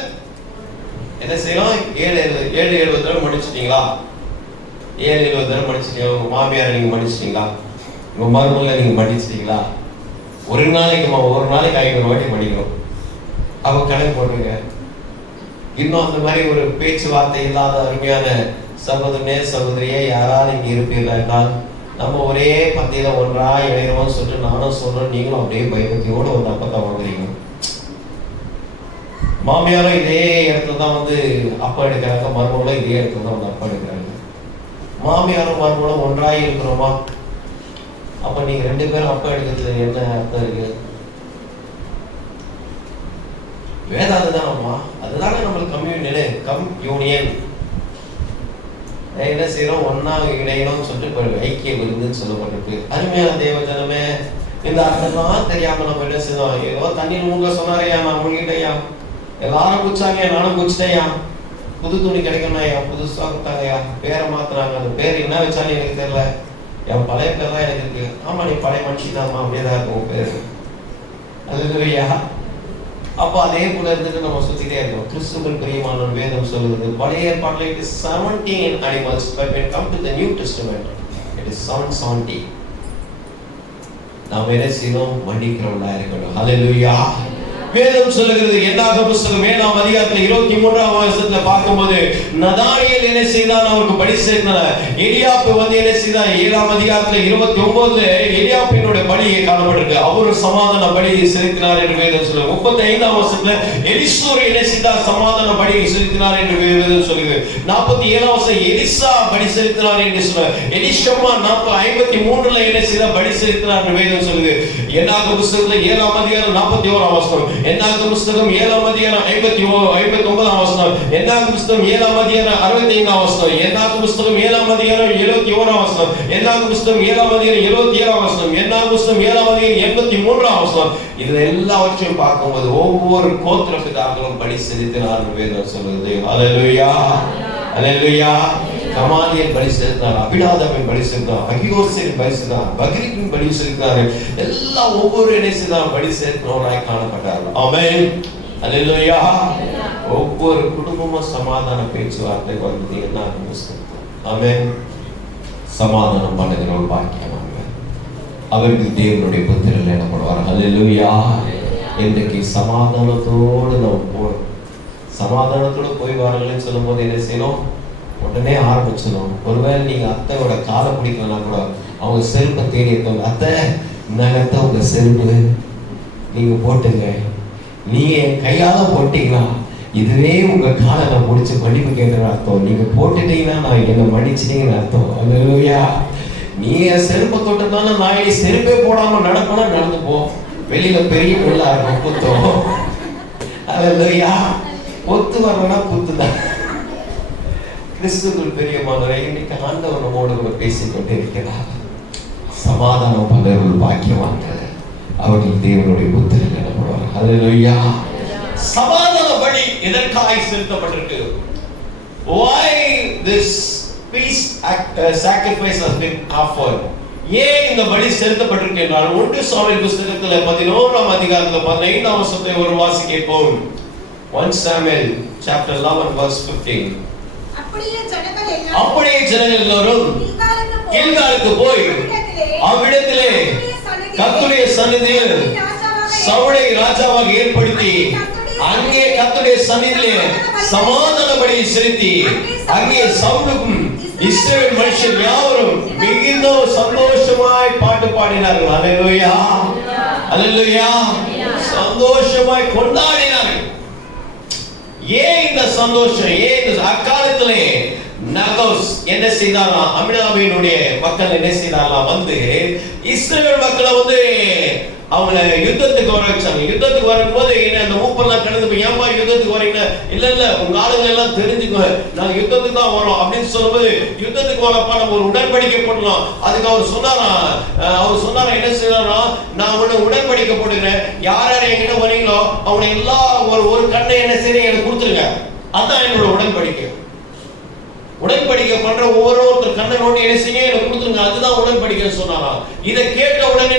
என்ன செய்யலாம்? 7 தடவை மன்னிச்சிட்டீங்களா? 7 தடவை மன்னிச்சிட்டீங்க. உங்க மாமியாரை நீங்க மன்னிச்சிட்டீங்களா? உங்க மருமகளை நீங்க மன்னிச்சிட்டீங்களா? ஒரு நாளைக்கு 5 வாட்டி மன்னிக்கணும். அவ கணக்கு போட்டுங்க. இன்னும் அந்த மாதிரி ஒரு பேச்சுவார்த்தை இல்லாத அருமையான சகோதரனே சகோதரியே யாராவது இங்க இருப்பீர்கள் என்றால், நம்ம ஒரே பந்தியில ஒன்றா இணையணும்னு சொல்லிட்டு நானும் சொல்றேன், நீங்களும் அப்படியே பயபக்தியோடு ஒரு அப்பத்தை வாங்குறீங்க. மாமியாரும் இதே இடத்துல தான் அப்பா எடுக்கிறாங்க, மருமகளும் இதே இடத்துல தான் அப்பா எடுக்கிறாங்க. மாமியாரும் மருமகளும் ஒன்றாய் இருக்கிறோமா? அப்ப நீங்க 2 பேரும் அப்பா எடுக்கிறதுல என்ன அர்த்தம் இருக்கு? வேதம் அதுதானம்மா. அதுதானே நம்மளுக்கு கம்யூனியன். என்ன செய்யறோம்? ஒன்னா இணையணும்னு சொல்லிட்டு ஐக்கிய விருந்துன்னு சொல்லப்பட்டிருக்கு. அருமையான தேவ ஜனமே, இந்த அர்த்தம்லாம் தெரியாம நம்ம என்ன செய்யணும்? ஏதோ தண்ணியில் மூங்க சொன்னாரையா, நான் மூழ்கிட்டேயா, எல்லாரும் குச்சாங்க, நானும் குச்சிட்டேயா, புது துணி கிடைக்கணும்யா, புதுசா கொடுத்தாங்கயா, பேரை மாத்துறாங்க. அந்த பேர் என்ன வச்சாலும் எனக்கு தெரியல, என் பழைய பேர் தான் எனக்கு இருக்கு. ஆமா, நீ பழைய மனுஷி தான்மா, அப்படியேதான் இருக்கும் பேரு. அல்லேலூயா. அப்ப அதே போல இருந்துட்டு நம்ம சுத்திட்டே இருக்கோம். கிறிஸ்துவுக்குள் பிரியமானவர் வேதம் சொல்லுது, பழைய ஏற்பாட்டில் it is 17 animals, but when come to the New Testament it is 770. நாம் என்ன செய்யணும்? மன்னிக்கிறவர்களா இருக்கணும். ஹல்லேலூயா. வேதம் சொல்லுகிறது, என்னாக புத்தகம் 7ஆம் அதிகாரத்துல 23ஆம் வசனத்துல பார்க்கும்போது, நதானியேல் என்ன செய்தான்? அவருக்கு பலி செலுத்தினார். எலியாப்பு என்ன செய்தான்? 7ஆம் அதிகாரத்துல 29ல எலியாப்பினுடைய பலியை காணப்பட்டிருக்கு. அவர் சமாதான பலி செலுத்தினார் என்று வேதம் சொல்லுது. 35ஆம் வசனத்துல எலிசூர் என்ன செய்தார்? சமாதான பலியை செலுத்தினார் என்று வேதம் சொல்லுது. 47ஆம் வசனம் எலிசா பலி செலுத்தினார் என்று சொல்லுது. எலிஷம்மா 53ல என்ன செய்தார்? பலி செலுத்தினார் என்று வேதம் சொல்லுது. என்னாக புத்தகத்துல 7ஆம் அதிகாரம் 41ஆம் வசனம், என்னாக புத்தகம் 7ஆம் அதிகாரம் 59ஆம் வசனம், என்னாக புத்தகம் 7ஆம் அதிகாரம் 65ஆம் வசனம், என்னாக புத்தகம் 7ஆம் அதிகாரம் 71ஆம் வசனம், என்னாக புத்தகம் 7ஆம் அதிகாரம் 77ஆம் வசனம், என்னாக புத்தகம் 7ஆம் அதிகாரம் 83ஆம் வசனம். இதுல எல்லாவற்றையும் பார்க்கும்போது ஒவ்வொரு கோத்திரத்துக்காகவும் பலி செலுத்தினார் வேதம் சொல்லுது. ஹல்லேலூயா. ஹல்லேலூயா. கமாலியல் பலி செலுத்தினார், அபினாதாபின் பலி செலுத்தினார், அகியோசேரின் பலி செலுத்தினார், பக்ரீக்கின் பலி செலுத்தினார். எல்லாம் ஒவ்வொரு இணைச்சுதான் பலி செலுத்தினவராய் காணப்பட்டார்கள். ஆமென். அல்லேலூயா. ஒவ்வொரு குடும்பமும் சமாதான பேச்சுவார்த்தை என்ன ஆமென். சமாதானம் பண்ணுகிற ஒரு பாக்கியம் அவருக்கு தேவனுடைய புத்திரர்கள் எனப்படுவார். அல்லேலூயா. இன்றைக்கு சமாதானத்தோடு நம்ம போறோம். சமாதானத்தோடு போய் வாருங்கள்னு சொல்லும் போது என்ன செய்யணும்? உடனே ஆரம்பிச்சிடும். ஒருவேளை நீங்க அத்தையோட காலை பிடிக்கலாம் கூட அவங்க செருப்பை தேடி இருக்காங்க. அத்தை நகத்தை உங்க செருப்பு நீங்க போட்டுங்க, நீங்க கையால போட்டீங்கன்னா இதுவே உங்க காலை நான் முடிச்சு மன்னிப்பு கேட்கிற அர்த்தம். நீங்க போட்டுட்டீங்கன்னா நான் என்ன மன்னிச்சிட்டீங்கன்னு அர்த்தம். அல்லேலூயா. நீ செருப்பை தொட்டதால நான் இனி செருப்பே போடாம நடப்பனா நடந்து போ. வெளியில பெரிய முள்ளா இருக்கும், குத்தம். அல்லேலூயா. பொத்து வரணும்னா புத்துதான். கிறிஸ்துவுக்குள் பிரியமானவரே, இன்னைக்கு ஆண்டவர் நம்மோடு கூட பேசிக்கொண்டே இருக்கிறார். சமாதானம் பண்றவர்கள் பாக்கியவான்கள், அவர்கள் தேவனுடைய புத்திரர்கள் எனப்படுவார்கள். ஹல்லேலூயா. சமாதான பலி எதற்காக செலுத்தப்பட்டிருக்கு? Why this peace sacrifice has been offered? ஏன் இந்த பலி செலுத்தப்பட்டிருக்கு என்றால், 1 சாமுவேல் புத்தகத்துல 11ஆம் அதிகாரத்துல 15ஆம் வசனத்தை ஒரு வாசி கேட்போம். 1 Samuel chapter 11 verse 15. அப்படியே ஜனங்கள் எல்லாரும் கில்காலுக்கு போய் அவ்விடத்திலே கர்த்தருடைய சந்நிதியில் சவுலை ராஜாவாக ஏற்படுத்தி அங்கே கர்த்தருடைய சந்நிதியிலே சமாதான பலியை செலுத்தி அங்கே சவுலுக்கும் இஸ்ரவேல் மனுஷர் யாவரும் மிகுந்த சந்தோஷமாய் பாட்டு பாடினார்கள். அல்லேலூயா, அல்லேலூயா. சந்தோஷமாய் கொண்டாடினார்கள். ஏன் இந்த சந்தோஷம்? ஏன் அக்காலத்திலே நகோஸ் என்ன செய்தாரா? அமினாவினுடைய மக்கள் என்ன செய்தாரா? வந்து இஸ்ரவேல் மக்களை வந்து அவங்கள யுத்தத்துக்கு வர வச்சாங்க. யுத்தத்துக்கு வரும்போது அந்த மூப்பெல்லாம் கடந்து போய் ஏன்பா யுத்தத்துக்கு வரீங்க? இல்ல உங்க ஆளுங்க எல்லாம் தெரிஞ்சுக்கோ, நாங்க யுத்தத்துக்கு தான் வரோம் அப்படின்னு சொல்லும்போது, யுத்தத்துக்கு வரப்பா நம்ம ஒரு உடன்படிக்கை போடலாம். அதுக்கு அவர் சொன்னாரா என்ன செய்யறாரா? நான் உன்னை உடன்படிக்கை போடுகிறேன், யார் யார் என்கிட்ட வரீங்களோ அவங்க எல்லாம் ஒரு கண்ணை என்ன செய்ய எனக்கு கொடுத்துருங்க, அதான் என்னோட உடன்படிக்கை. உடன்படிக்கை பண்ற ஒவ்வொருத்தர் கண்ணை நோட்டி என்ன செய்ய எனக்கு கொடுத்துருங்க, அதுதான் உடன்படிக்கை சொன்னாராம். இதை கேட்ட உடனே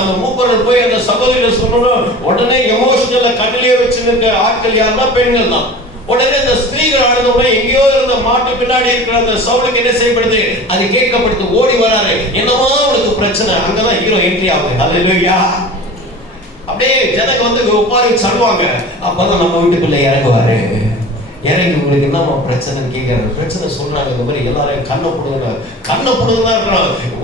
அந்த மூப்பர்கள் போய் அந்த சகோதரிகள் சொல்லணும். உடனே எமோஷனல்ல கண்ணிலே வச்சு நிற்க ஆட்கள் யாருன்னா பெண்கள் தான். உடனே அந்த ஸ்திரீகள் ஆடுன உடனே எங்கேயோ இருந்த மாட்டு பின்னாடி இருக்கிற அந்த சவுலுக்கு என்ன செய்யப்படுது? அது கேட்கப்படுது. ஓடி வராரு. என்னமா அவனுக்கு பிரச்சனை? அங்கதான் ஹீரோ என்ட்ரி ஆகுது. அல்லேலூயா. அப்படியே ஜனங்க வந்து உட்கார சொல்லுவாங்க. அப்பதான் நம்ம வீட்டுக்குள்ள இறங்குவாரு. இறங்கி உங்களுக்கு என்னமா பிரச்சனைன்னு கேட்கறாரு. பிரச்சனை சொல்றாங்க. இந்த மாதிரி எல்லாரையும் கண்ணை போடுங்க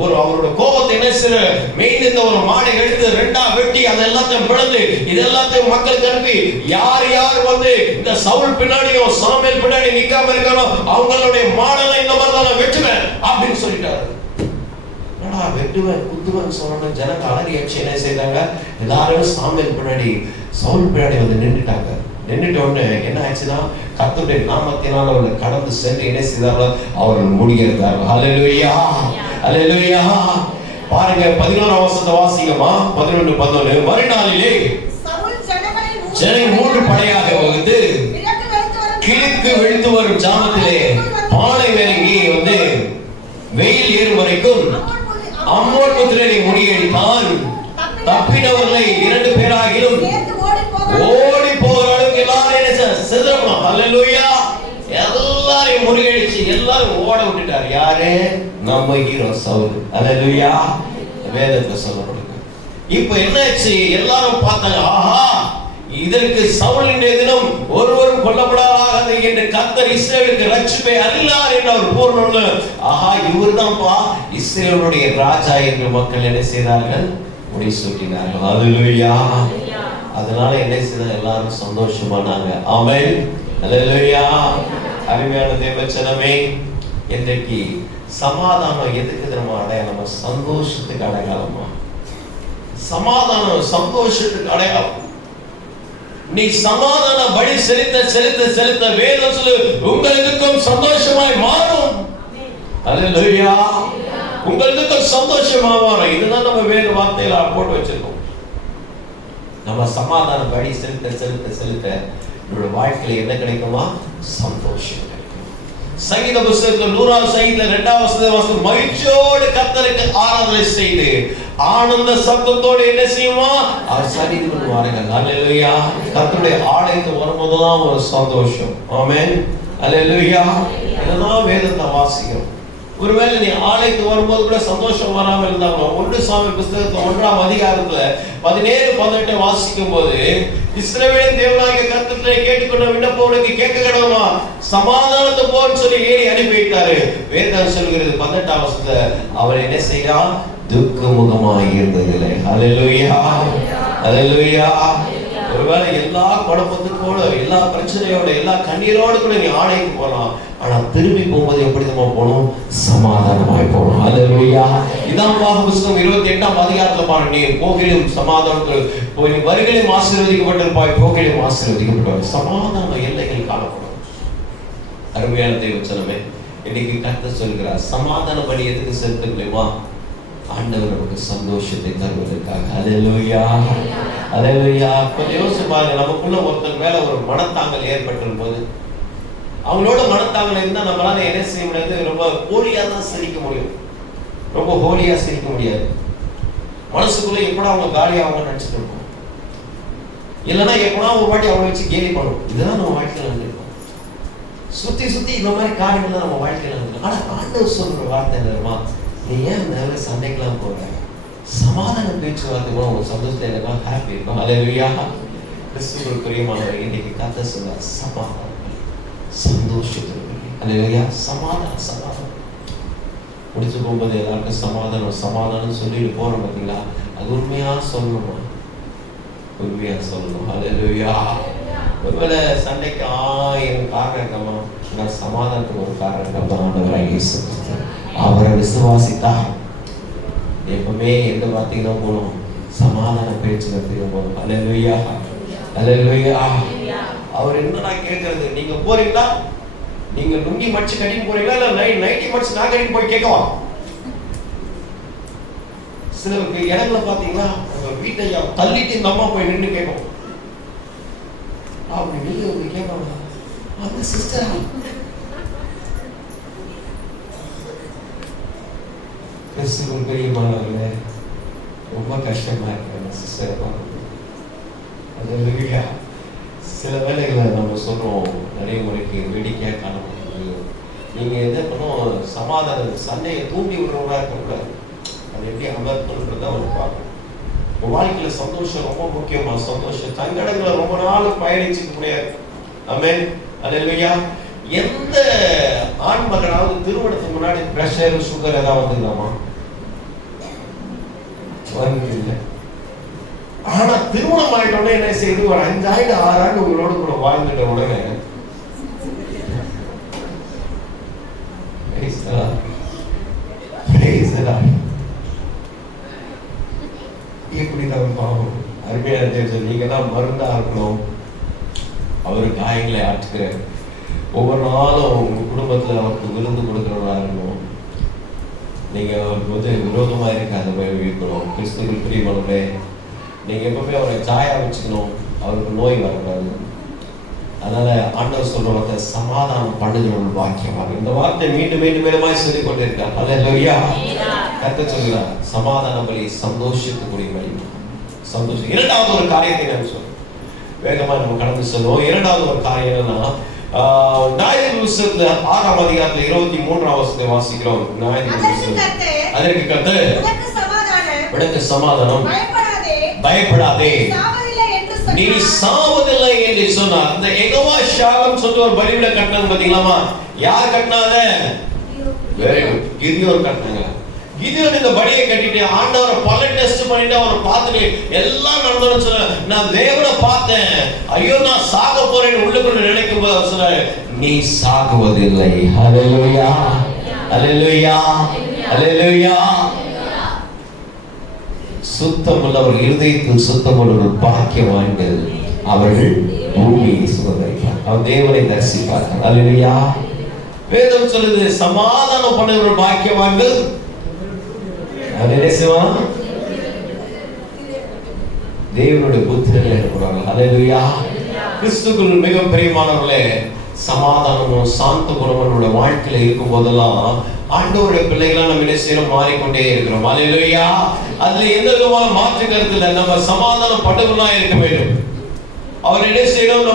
ஒரு அவரோட கோபத்தை என்ன செய்ய மெயின் ஒரு மாடை எடுத்து ரெண்டா வெட்டி அதை எல்லாத்தையும் பிளந்து இது எல்லாத்தையும் மக்களுக்கு அனுப்பி யார் வந்து இந்த சவுல் பின்னாடியும் சாமுவேல் பின்னாடி நிக்காம இருக்கானோ அவங்களுடைய மாடெல்லாம் இந்த மாதிரி தான் வெட்டுவேன் அப்படின்னு சொல்லிட்டாரு. என்னடா வெட்டுவேன் குத்துவேன் சொல்லணும். ஜனங்க அலறியாச்சு. என்ன செய்தாங்க? எல்லாரும் சாமுவேல் பின்னாடி சவுல் பின்னாடி வந்து நின்றுட்டாங்க. நின்றுட்ட உடனே என்ன ஆச்சுன்னா, கர்த்தருடைய நாமத்தினால் அவர்கள் கடந்து சென்று என்ன செய்தார்கள்? அவர்கள் முடியிருந்தார்கள். அல்லேலூயா, அல்லேலூயா. பாருங்க 11ஆம் வசனத்தை வாசிங்கம்மா. 11:11. மறுநாளிலே ஜனங்கள் 3 படையாக வகுத்து கிழக்கு வெளுத்து வரும் ஜாமத்திலே பாலை இறங்கி வந்து வெயில் ஏறும் வரைக்கும் அம்மோன் புத்திரனை முறியடித்தான். தப்பினவர்களை 2 பேராகிலும் ஓடி போகிற அளவுக்கு எல்லாரும் என்ன சிதறணும். அல்லேலூயா. எல்லாரையும் முறியடிச்சு எல்லாரும் ஓட விட்டுட்டார். யாரு? நம்ம ஹீரோ சவுல். அல்லேலூயா. வேதத்தை சொல்லப்படுது. இப்ப என்னாச்சு? எல்லாரும் பார்த்தாங்க. ஆஹா, இதற்கு சவுலின் தினம் ஒருவரும் கொல்லப்படாத என்று கர்த்தர் இஸ்ரவேலுக்கு ரட்சிப்பை அருளினார் என்று அவர் பூர்ண. ஆஹா, இவர்தான்ப்பா இஸ்ரவேலுடைய ராஜா என்று மக்கள் என்ன செய்தார்கள்? முடி சூட்டினார்கள். அல்லேலூயா. அதனால என்ன செய்த எல்லாரும் சந்தோஷமானாங்க. ஆமென். அல்லேலூயா. அருமையான தேவச்சனமே, இன்றைக்கு சமாதானம் எதுக்கு நம்ம அடையாளமா? சந்தோஷத்துக்கு அடையாளமா? சமாதானம் சந்தோஷத்துக்கு அடையாளம். நீ சமாதான பலி செலுத்த செலுத்த செலுத்த வேதம் சொல்லு உங்களுக்கும் சந்தோஷமாய் மாறும். அல்லேலூயா. உங்களுக்கு சந்தோஷமா மாறும். இதுதான் நம்ம வேத வார்த்தையில போட்டு வச்சிருக்கோம். நம்ம சமாதான பலி செலுத்த செலுத்த செலுத்த நம்முடைய வாழ்க்கையில என்ன கிடைக்குமா? சந்தோஷம் கிடைக்கும். சங்கீத புத்தகத்துல 100ஆம் சங்கீதத்துல 2ஆம் வசனம், மகிழ்ச்சியோடு கர்த்தருக்கு ஆராதனை செய்து ஆனந்த சத்தத்தோடு என்ன செய்யுமா? அவர் சன்னிதிக்கு வாருங்கள். அல்லேலூயா. கர்த்தருடைய ஆலயத்துக்கு வரும்போதுதான் ஒரு சந்தோஷம். ஆமென். அல்லேலூயா. இதுதான் வேதத்தை வாசிக்கிறோம். ஒருவேளை நீ ஆலயத்துக்கு வரும்போது கூட சந்தோஷம் வராமல் இருந்தாங்க. 1 சாமுவேல் புத்தகத்துல 1ஆம் அதிகாரத்துல 17-18 வாசிக்கும் போது, இஸ்ரவேலின் தேவனாகிய கர்த்தரை கேட்டுக்கொண்ட விண்ணப்பங்களுக்கு கேட்க கடவுமா சமாதானத்தை போன்னு சொல்லி ஏறி அனுப்பி வைத்தாரு. வேதம் சொல்கிறது 18ஆம் வசனத்துல அவர் என்ன செய்யறான்? துக்க முகமாக இருந்ததில்லை. அல்லேலூயா, அல்லேலூயா. ஒருவேளை எல்லா குழப்பத்துக்கோட எல்லா பிரச்சனையோட எல்லா கண்ணீரோடு கூட நீ ஆலயத்துக்கு போகலாம். ஆனா திரும்பி போகும்போது எப்படி நம்ம போகணும்? சமாதானமாய் போகணும். அல்லேலூயா. இதான் புத்தகம் 28ஆம் அதிகாரத்துல பாருங்க, நீ போகிலும் சமாதானத்தில் போய் நீ வருகையிலும் ஆசீர்வதிக்கப்பட்டிருப்பாய், போகிலும் ஆசீர்வதிக்கப்பட்டிருப்பாய். சமாதான எல்லைகள் காணப்படும். அருமையான தேவச்சனமே, இன்னைக்கு கர்த்தர் சொல்கிறார், சமாதான பலி எதுக்கு செலுத்துங்களேமா? ஆண்டவர் நமக்கு சந்தோஷத்தை தருவதற்காக. அல்லேலூயா, அல்லேலூயா. கொஞ்சம் யோசிச்சு பாருங்க, நமக்குள்ள ஒருத்தர் மேல ஒரு மனத்தாங்கல் ஏற்பட்டிருக்கும் போது, அவங்களோட மனத்தாங்கல் இருந்தா நம்மளால என்ன செய்ய முடியாது? ரொம்ப ஹோலியா தான் சிரிக்க முடியும். ரொம்ப ஹோலியா சிரிக்க முடியாது. மனசுக்குள்ள எப்படா அவங்க காலி ஆகும் நினைச்சிட்டு இருப்போம். இல்லைன்னா எப்படா ஒரு வாட்டி அவங்க வச்சு கேலி பண்ணுவோம். இதுதான் நம்ம வாழ்க்கையில இருந்திருக்கோம். சுத்தி சுத்தி இந்த மாதிரி காரியங்கள் நம்ம வாழ்க்கையில இருந்திருக்கோம். ஆனா ஆண்டவர் சொல்ற வார்த்தை என்னமா? நீ ஏன் அந்த சண்டைக்கெல்லாம் போற? சமாதான பேச்சுவார்த்தை கூட ஒரு சந்தோஷத்தை எனக்கு ஹாப்பி இருக்கும். அல்லேலூயா. கிறிஸ்துவுக்குள் பிரியமானவர்களே, இன்னைக்கு கர்த்தர் சொல்றார் சமாதானம் சந்தோஷத்திற்கு. அல்லேலூயா. சமாதானம் முடிச்சு போகும்போது எல்லாருக்கும் சமாதானம் சொல்லிட்டு போறோம் பார்த்தீங்களா? அது உண்மையா சொல்லணும், உண்மையா சொல்லணும். அல்லேலூயா. ஒருவேளை சண்டைக்கு 1000 காரணம் இருக்கமா, நான் சமாதானத்துக்கு ஒரு காரணம் தான். ஆண்டவராகிய இயேசு அவரை விசுவாசித்தா எப்பவுமே எந்த வார்த்தைக்கு தான் போகணும்? சமாதான பேச்சுக்கு போகணும். அல்லேலூயா. அல்லேலூயா. அவர் என்னடா கேட்கறது? நீங்க போறீங்களா? நீங்க லுங்கி மடிச்சு கட்டிட்டு போறீங்களா இல்ல நைட்டி மடிச்சு நான் கட்டிட்டு போய் கேட்கவா? சிலருக்கு இடங்களை பாத்தீங்கன்னா உங்க வீட்டை தள்ளிட்டு இந்த அம்மா போய் நின்று கேட்கும். அப்படி வெளியே வந்து கேட்பாங்க, அந்த சிஸ்டரா? கிறிஸ்துவின் பிரியமானவர்களே, ரொம்ப கஷ்டமா இருக்கு அந்த சிஸ்டரை பார்க்கணும். அல்லேலூயா. சில வேலைகளை நம்ம சொல்றோம், நிறைய முறைக்கு வேடிக்கையா காணணும். நீங்க எதை பண்ணும்? சமாதானம் சண்டையை தூண்டி விடுறவங்களா இருக்கக்கூடாது. அது எப்படி அமர்த்தணுன்றத அவர் பார்க்கணும். உங்க வாழ்க்கையில சந்தோஷம் ரொம்ப முக்கியமா. சந்தோஷம் சங்கடங்களை ரொம்ப நாள் பயணிச்சுக்க முடியாது. ஆமென். அல்லேலூயா. எந்த ஆண் மகனாவது திருமணத்துக்கு முன்னாடி பிரஷர் சுகர் ஏதாவது வந்துக்கலாமா? இல்லை. ஆனா திருமணம் ஆயிட்டோட என்ன செய்யுது? ஒரு 5 ஆண்டு 6 ஆண்டு உங்களோட கூட வாழ்ந்துட்ட உடனே எப்படிதான் பாவம். அருமையான நீங்க தான் மருந்தா இருக்கணும். அவரு காயங்களை ஆற்றுக்கிறார். ஒவ்வொரு நாளும் உங்க குடும்பத்துல அவருக்கு விருந்து கொடுக்கிறவரா இருக்கணும். நீங்க அவருக்கு விரோதமா இருக்காத இருக்கணும். கிறிஸ்துவின் பிரியமானவர்களே, நீங்க எப்பவுமே அவரை ஜாயா வச்சுக்கணும். அவருக்கு நோய் வரக்கூடாது. அதனால ஆண்டவர் சொல்ற வார்த்தை சமாதானம் பண்ணுகிற வாக்கியமாக. இந்த வார்த்தை மீண்டும் மீண்டும் சொல்லிக் கொண்டிருக்கார். அல்லேலூயா. கர்த்தர் சொல்கிறார் சமாதான பலி சந்தோஷத்துக்குரிய பலி. சந்தோஷம். இரண்டாவது ஒரு காரியத்தை நான் சொல்றேன், வேகமா நம்ம கடந்து சொல்லுவோம். இரண்டாவது ஒரு காரியம் என்னன்னா, நாயகர் புத்தகத்துல 6ஆம் அதிகாரத்துல 23ஆம் வசனத்தை வாசிக்கிறோம். அதற்கு கர்த்தர் உனக்கு சமாதானம், பயப்படாதே, நீ சாவதில்லை என்று சொன்னார். இந்த யெகோவா ஷாலம் சொல்லிட்டு ஒரு பலிபீட கட்டினாங்க பாத்தீங்களாமா? யார் கட்டினாங்க? வெரி குட், கிதியோன் கட்டினாங்க. கிதியோன் இந்த பலியை கட்டிட்டு ஆண்டவரை பல டெஸ்ட் பண்ணிட்டு அவரை பார்த்துட்டு எல்லாம் நடந்தோன்னு சொன்னார். நான் தேவனை பார்த்தேன், ஐயோ நான் சாக போறேன்னு உள்ளுக்குள்ள நினைக்கும் போது அவர் சொன்னார், நீ சாகுவதில்லை. ஹல்லேலூயா. ஹல்லேலூயா. ஹல்லேலூயா. சுத்தமுள்ளவர் இருதயத்தில் சுத்தமுள்ளவர் பாக்கியவான்கள், அவர்கள் பூமியை சுதந்தரிப்பார், அவர் தேவனை தரிசிப்பார்கள். அல்லேலூயா. வேதம் சொல்லுது சமாதானம் பண்ணுகிறவர் பாக்கியவான்கள். தேவனுடைய புத்திரர்கள் இருக்கிறாங்க. அல்லேலூயா. கிறிஸ்துவுக்குள் மிக பிரியமானவர்களே, சமாதானமும் சாந்த குணமுடைய வாழ்க்கையில இருக்கும் போதெல்லாம் ஆண்டவருடைய பிள்ளைகளா நம்ம என்ன செய்யணும்? மாறிக்கொண்டே இருக்கிறோம். அல்லேலூயா. அதுல எந்த விதமான மாற்று கருத்து இல்லை. நம்ம சமாதானம் பட்டவர்களா இருக்க வேண்டும். அவர் என்ன செய்யணும்?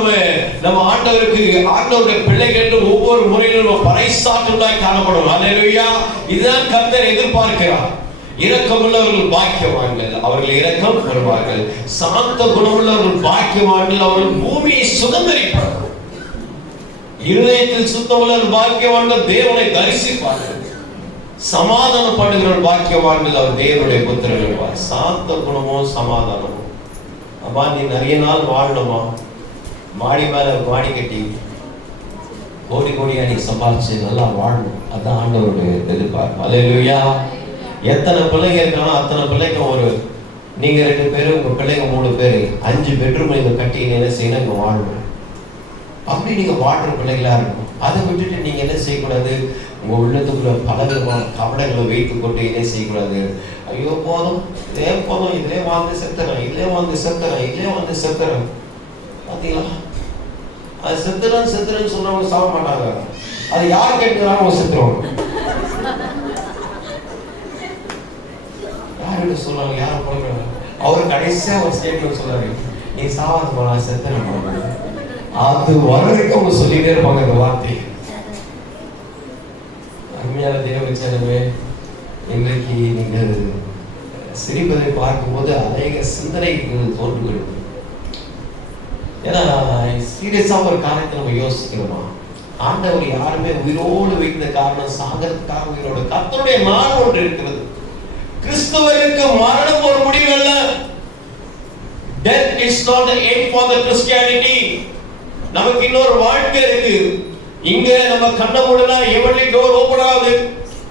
நம்ம ஆண்டவருக்கு ஆண்டவருடைய பிள்ளைகள் ஒவ்வொரு முறையிலும் நம்ம பறைசாற்றுவதாய் காணப்படும். அல்லேலூயா. இதுதான் கர்த்தர் எதிர்பார்க்கிறார். இரக்கமுள்ளவர்கள் பாக்கியவான்கள், அவர்கள் இரக்கம் பெறுவார்கள். சாந்த குணமுள்ளவர்கள் பாக்கியவான்கள், அவர்கள் பூமியை சுதந்தரிப்பார்கள். இருதயத்தில் சுத்தமுள்ளவர்கள் பாக்கியவான்கள், தேவனை தரிசிப்பார்கள். சமாதானம் பண்ணுகிறவர்கள் பாக்கியவான்கள், அவர் தேவனுடைய புத்திரர்கள். சாந்த குணமும் சமாதானமும். அப்பா நீ நிறைய நாள் வாழணுமா? மாடி மேல மாடி கட்டி கோடி கோடியா நீ சம்பாதிச்சு நல்லா வாழணும். அதான் ஆண்டவருடைய எதிர்பார்ப்பு. அல்லேலூயா. எத்தனை பிள்ளைங்க இருக்கானோ அத்தனை பிள்ளைங்க நீங்க 2 பேரு, உங்க பிள்ளைங்க 3 பேரு, 5 பெட்ரூம் நீங்க கட்டி என்ன செய்யணும்? இங்க வாழணும். அப்படி நீங்க வாழ்ற பிள்ளைகளா இருக்கணும். அதை விட்டுட்டு நீங்க என்ன செய்யக்கூடாது? உங்க உள்ளத்துக்குள்ள பலவிதமான கவலைகளை வைத்துக் கொண்டு என்ன செய்யக்கூடாது? ஐயோ போதும், இதே போதும், இதே வாழ்ந்து செத்துறேன், இதே வாழ்ந்து செத்துறேன், இதே வந்து செத்துறேன். பாத்தீங்களா? அது செத்துறேன்னு சொல்றவங்க சாக மாட்டாங்க. அது யார் கேட்கிறாங்க? அவங்க செத்துருவாங்க. யாரு சொல்றாங்க? யாரும் போகிறாங்க? அவரு கடைசியா ஒரு ஸ்டேட்மெண்ட் சொல்றாரு, நீ சாவாது போனா செத்துறேன். அது வரைக்கும் அவங்க சொல்லிட்டே இருப்பாங்க இந்த வார்த்தை. அருமையான தேவச்சனமே, இன்றைக்கு நீங்கள் சிரிப்பதை பார்க்கும்போது அநேக சிந்தனைகள் தோன்றுகிறது. ஏன்னா சீரியஸா ஒரு காரியத்தை நம்ம யோசிக்கிறோமா? ஆண்டவர் யாருமே உயிரோடு வைத்த காரணம் சாகிறதுக்காக உயிரோடு. கர்த்தருடைய நாள் ஒன்று இருக்கிறது. கிறிஸ்தவருக்கு மரணம் ஒரு முடிவு அல்ல. Death is not the end for the Christianity. நமக்கு இன்னொரு வாழ்க்கை இருக்கு. இங்க நம்ம கண்ண மூடனா எவன்லி டோர் ஓபன் ஆகுது.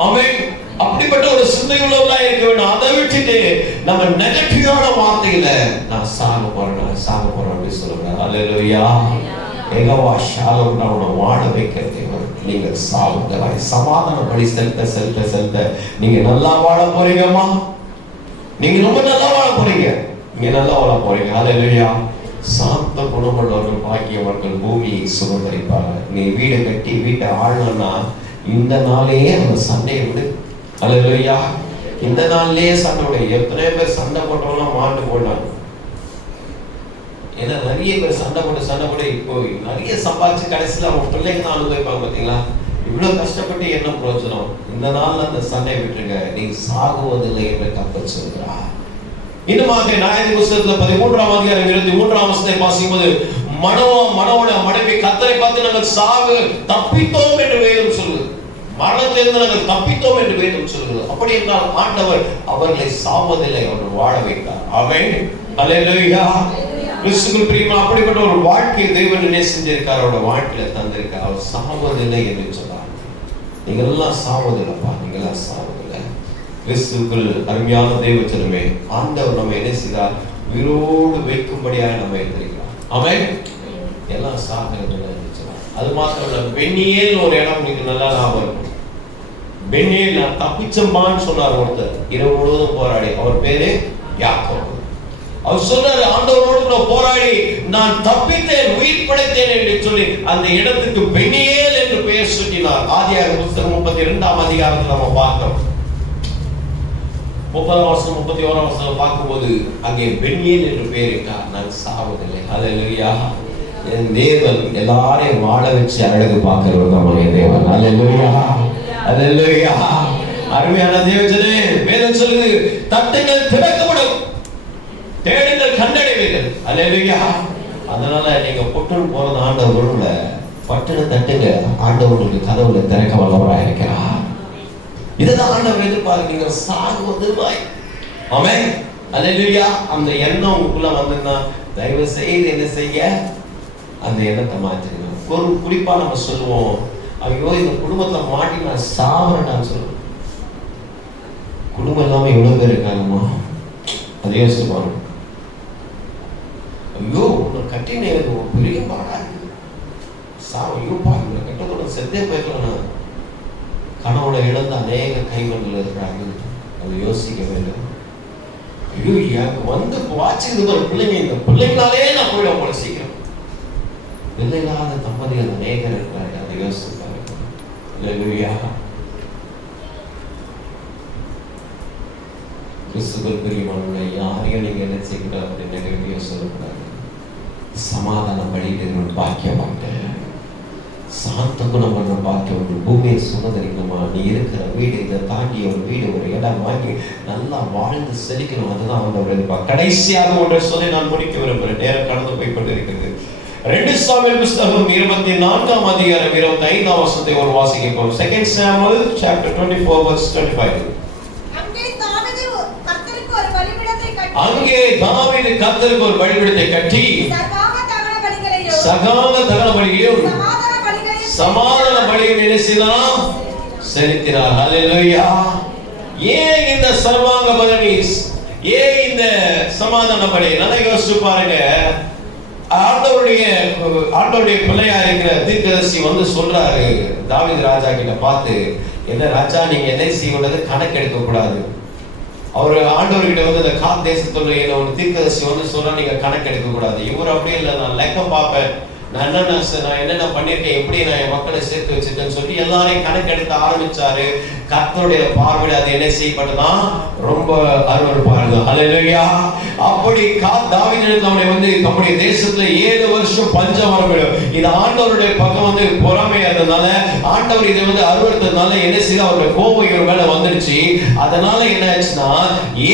ஆமென். அப்படிப்பட்ட ஒரு சிந்தை உள்ளவங்களா இருக்க வேண்டும். அதை விட்டுட்டு நம்ம நெகட்டிவான வார்த்தையில நான் சாக போறேன் அப்படி சொல்லுங்க. அல்லேலூயா. யெகோவா ஷாலோம் நம்மளை வாழ வைக்கிறது. நீங்கள் சாவுங்களாய் சமாதானம் படி செலுத்த நீங்க நல்லா வாழ போறீங்கம்மா. நீங்க ரொம்ப நல்லா வாழ போறீங்க. நீங்க நல்லா வாழ போறீங்க. அல்லேலூயா. சாந்த குணமுள்ளவர்கள் பாக்கியவர்கள் பூமியை சுதந்தரிப்பார்கள். நீ வீடு கட்டி வீட்டை ஆளணும்னா இந்த நாளையே அந்த சண்டையை விடு. அல்லேலூயா. இந்த நாள்லயே சண்டை விடு. எத்தனை பேர் சண்டை போட்டவங்களாம் மாண்டு போயிட்டாங்க. ஏன்னா நிறைய பேர் சண்டை போட்டு இப்போ நிறைய சம்பாதிச்சு கடைசியில் அவங்க பிள்ளைங்க தான் அனுபவிப்பாங்க. பார்த்தீங்களா, இவ்வளவு கஷ்டப்பட்டு என்ன பிரயோஜனம்? இந்த நாள்ல அந்த சண்டை விட்டுருங்க. நீங்க சாகுவதில்லை என்று கர்த்தர் சொல்கிறார். இன்னுமாக நியாயாதிபதி புத்தகத்துல 13ஆம் அதிகாரம் 23ஆம் வசனத்தை வாசிக்கும்போது மனோட மனைவி கர்த்தரை பார்த்து நாங்கள் சாவு தப்பித்தோம் என்று வேதம் சொல்லுது. மரணத்திலிருந்து நாங்கள் தப்பித்தோம் என்று வேதம் சொல்லுது. அப்படி என்றால் ஆண்டவர் அவர்களை சாவதில்லை, அவர் வாழ வைத்தார். ஆமென். அல்லேலூயா. கிறிஸ்துவுக்குள் பிரியமா அப்படிப்பட்ட ஒரு வாழ்க்கையை தேவன் என்ன செஞ்சிருக்கார்? அவரோட வாழ்க்கையில தந்திருக்கார். அவர் சாவதில்லை என்று சொன்னார். நீங்க எல்லாம் சாவதில்லைப்பா, நீங்க எல்லாம் சாவதில்லை. கிறிஸ்துவுக்குள் அருமையான தேவச்சனமே, ஆண்டவர் நம்ம என்ன செய்தார்? உயிரோடு வைக்கும்படியாக நம்ம இருந்திருக்கிறோம். ஆமென். எல்லாம் சாகிறது. அது மாத்திரம் இல்ல, பெண்ணியேல் ஒரு இடம் உங்களுக்கு நல்லா ஞாபகம் இருக்கும். பெண்ணியேல் நான் தப்பிச்சம்பான்னு சொன்னார் ஒருத்தர், இரவு முழுவதும் போராடி. அவர் பேரு யாக்கோபு. அவர் சொல்றாரு, ஆண்டவரோடு போராடி நான் தப்பித்தேன், உயிர் படைத்தேன் என்று சொல்லி அந்த இடத்துக்கு பெண்ணியேல் என்று பெயர் சூட்டினார். ஆதியாகமம் புத்தகம் 32ஆம் அதிகாரத்தில் நம்ம பார்த்தோம். 30ஆம் வசனம் 31ஆம் வசனம் பார்க்கும்போது அங்கே பெண்ணியேல் என்று பெயரிட்டார். நான் சாவதில்லை. அல்லேலூயா. என் தேவன் எல்லாரையும் வாழ வச்சு அழகு பார்க்கிறவர் நம்முடைய தேவன். அல்லேலூயா. அல்லேலூயா. அருமையான தேவஜனே, வேதம் சொல்லுது, தட்டுங்கள் திறக்கப்படும், தேடுங்கள் கண்டடைவீர்கள். அல்லேலூயா. அதனால நீங்க பொட்டுன்னு போறது ஆண்டவருள்ள பட்டுன்னு தட்டுங்க. ஆண்டவருக்கு கதவுல திறக்க வல்லவராக இருக்கிறார். இதுதான் ஆண்டவர் எதிர்பார்க்க. நீங்க சாகுவதில்லை. ஆமென். அல்லேலூயா. அந்த எண்ணம் உங்களுக்குள்ள வந்ததுன்னா தயவு செய்து என்ன செய்ய? அந்த எண்ணத்தை மாற்றிடுங்க. ஒரு குறிப்பா நம்ம சொல்லுவோம், ஐயோ இந்த குடும்பத்துல மாட்டி நான் சாவறேன்னு சொல்லுவோம். குடும்பம் இல்லாம எவ்வளவு பேர் இருக்காங்கம்மா, அதை யோசிச்சு பாருங்க. ஐயோ உன்னை கட்டின எனக்கு ஒரு பெரிய பாடாது சாவ, ஐயோ பாருங்க கட்டத்தோட செத்தே போய்க்கலாம். கணவனை இழந்த அநேக கைவர்கள் இருக்கிறாங்க. அதை யோசிக்க வேண்டும். ஐயோ எனக்கு வந்து வாட்சிக்கு ஒரு பிள்ளைங்க, இந்த பிள்ளைங்களாலே நான் போயிடும் போல சீக்கிரம். பிள்ளைகளாத தம்பதிகள் அநேகர் இருக்கிறாங்க. அதை யோசிப்பாங்க. அல்லேலூயா. கிறிஸ்துவுக்குள் பிரியமானவர்களே, யாரையும் நீங்க என்ன செய்யக்கூடாது அப்படின்னு நெகட்டிவா சொல்லக்கூடாது. சமாதானம் வழியில் பாக்கியமாங்க, சாந்த குணம் பண்ண பாக்கியம். பூமியை சுமந்தரிக்கணுமா? நீ இருக்கிற வீடு, இதை தாண்டி ஒரு வீடு, ஒரு இடம் வாங்கி நல்லா வாழ்ந்து செழிக்கணும். அதுதான் அவங்க எதிர்பார்க்க. கடைசியாக ஒன்றை சொல்லி நான் முடிக்க விரும்புகிறேன். நேரம் கடந்து போய் கொண்டிருக்கிறது. 2 சாமுவேல் புத்தகம் 24ஆம் அதிகாரம் 25ஆம் வசனத்தை ஒரு வாசிப்போம். 2 சாமுவேல் chapter 24 verse 25. அங்கே தாவீது கர்த்தருக்கு ஒரு பலிபீடத்தை கட்டி சகால தகன பலிகளையும் சமாதான பலிகளையும் என்ன செய்தான்? செலுத்தினார். அல்லேலூயா. ஏன் இந்த சர்வாங்க பலி? ஏன் இந்த சமாதான பலி? நல்லா யோசிச்சு பாருங்க. ஆண்டவருடைய பிள்ளையா இருக்கிற தீர்க்கதரிசி வந்து சொல்றாரு தாவீது ராஜா கிட்ட பார்த்து, என்ன ராஜா நீங்க என்ன செய்வது கணக்கு எடுக்க கூடாது. அவர் ஆண்டவர்கிட்ட வந்து இந்த காத் தேசத்துடைய ஒரு தீர்க்கதரிசி வந்து சொல்றா, நீங்க கணக்கு எடுக்க கூடாது. இவர் அப்படியே இல்லை, நான் லெக்கம் பார்ப்பேன், நான் என்னென்ன பண்ணியிருக்கேன், எப்படி நான் என் மக்களை சேர்த்து வச்சிருக்கேன்னு சொல்லி எல்லாரையும் கணக்கு எடுக்க ஆரம்பிச்சாரு. கர்த்தருடைய பார்வையில் அது என்ன செய்யப்பட்டதான்? ரொம்ப அருவருப்பாக. அல்லேலூயா. அப்படி காத் தாவீது அவனை தம்முடைய தேசத்துல 7 வருஷம் பஞ்சம் வரப்படும். இது ஆண்டவருடைய பக்கம் பொறாமையா இருந்ததுனால ஆண்டவர் இதை அறுவடுத்ததுனால என்ன செய்ய அவருடைய கோபம் இவர் மேல வந்துடுச்சு. அதனால என்ன ஆச்சுன்னா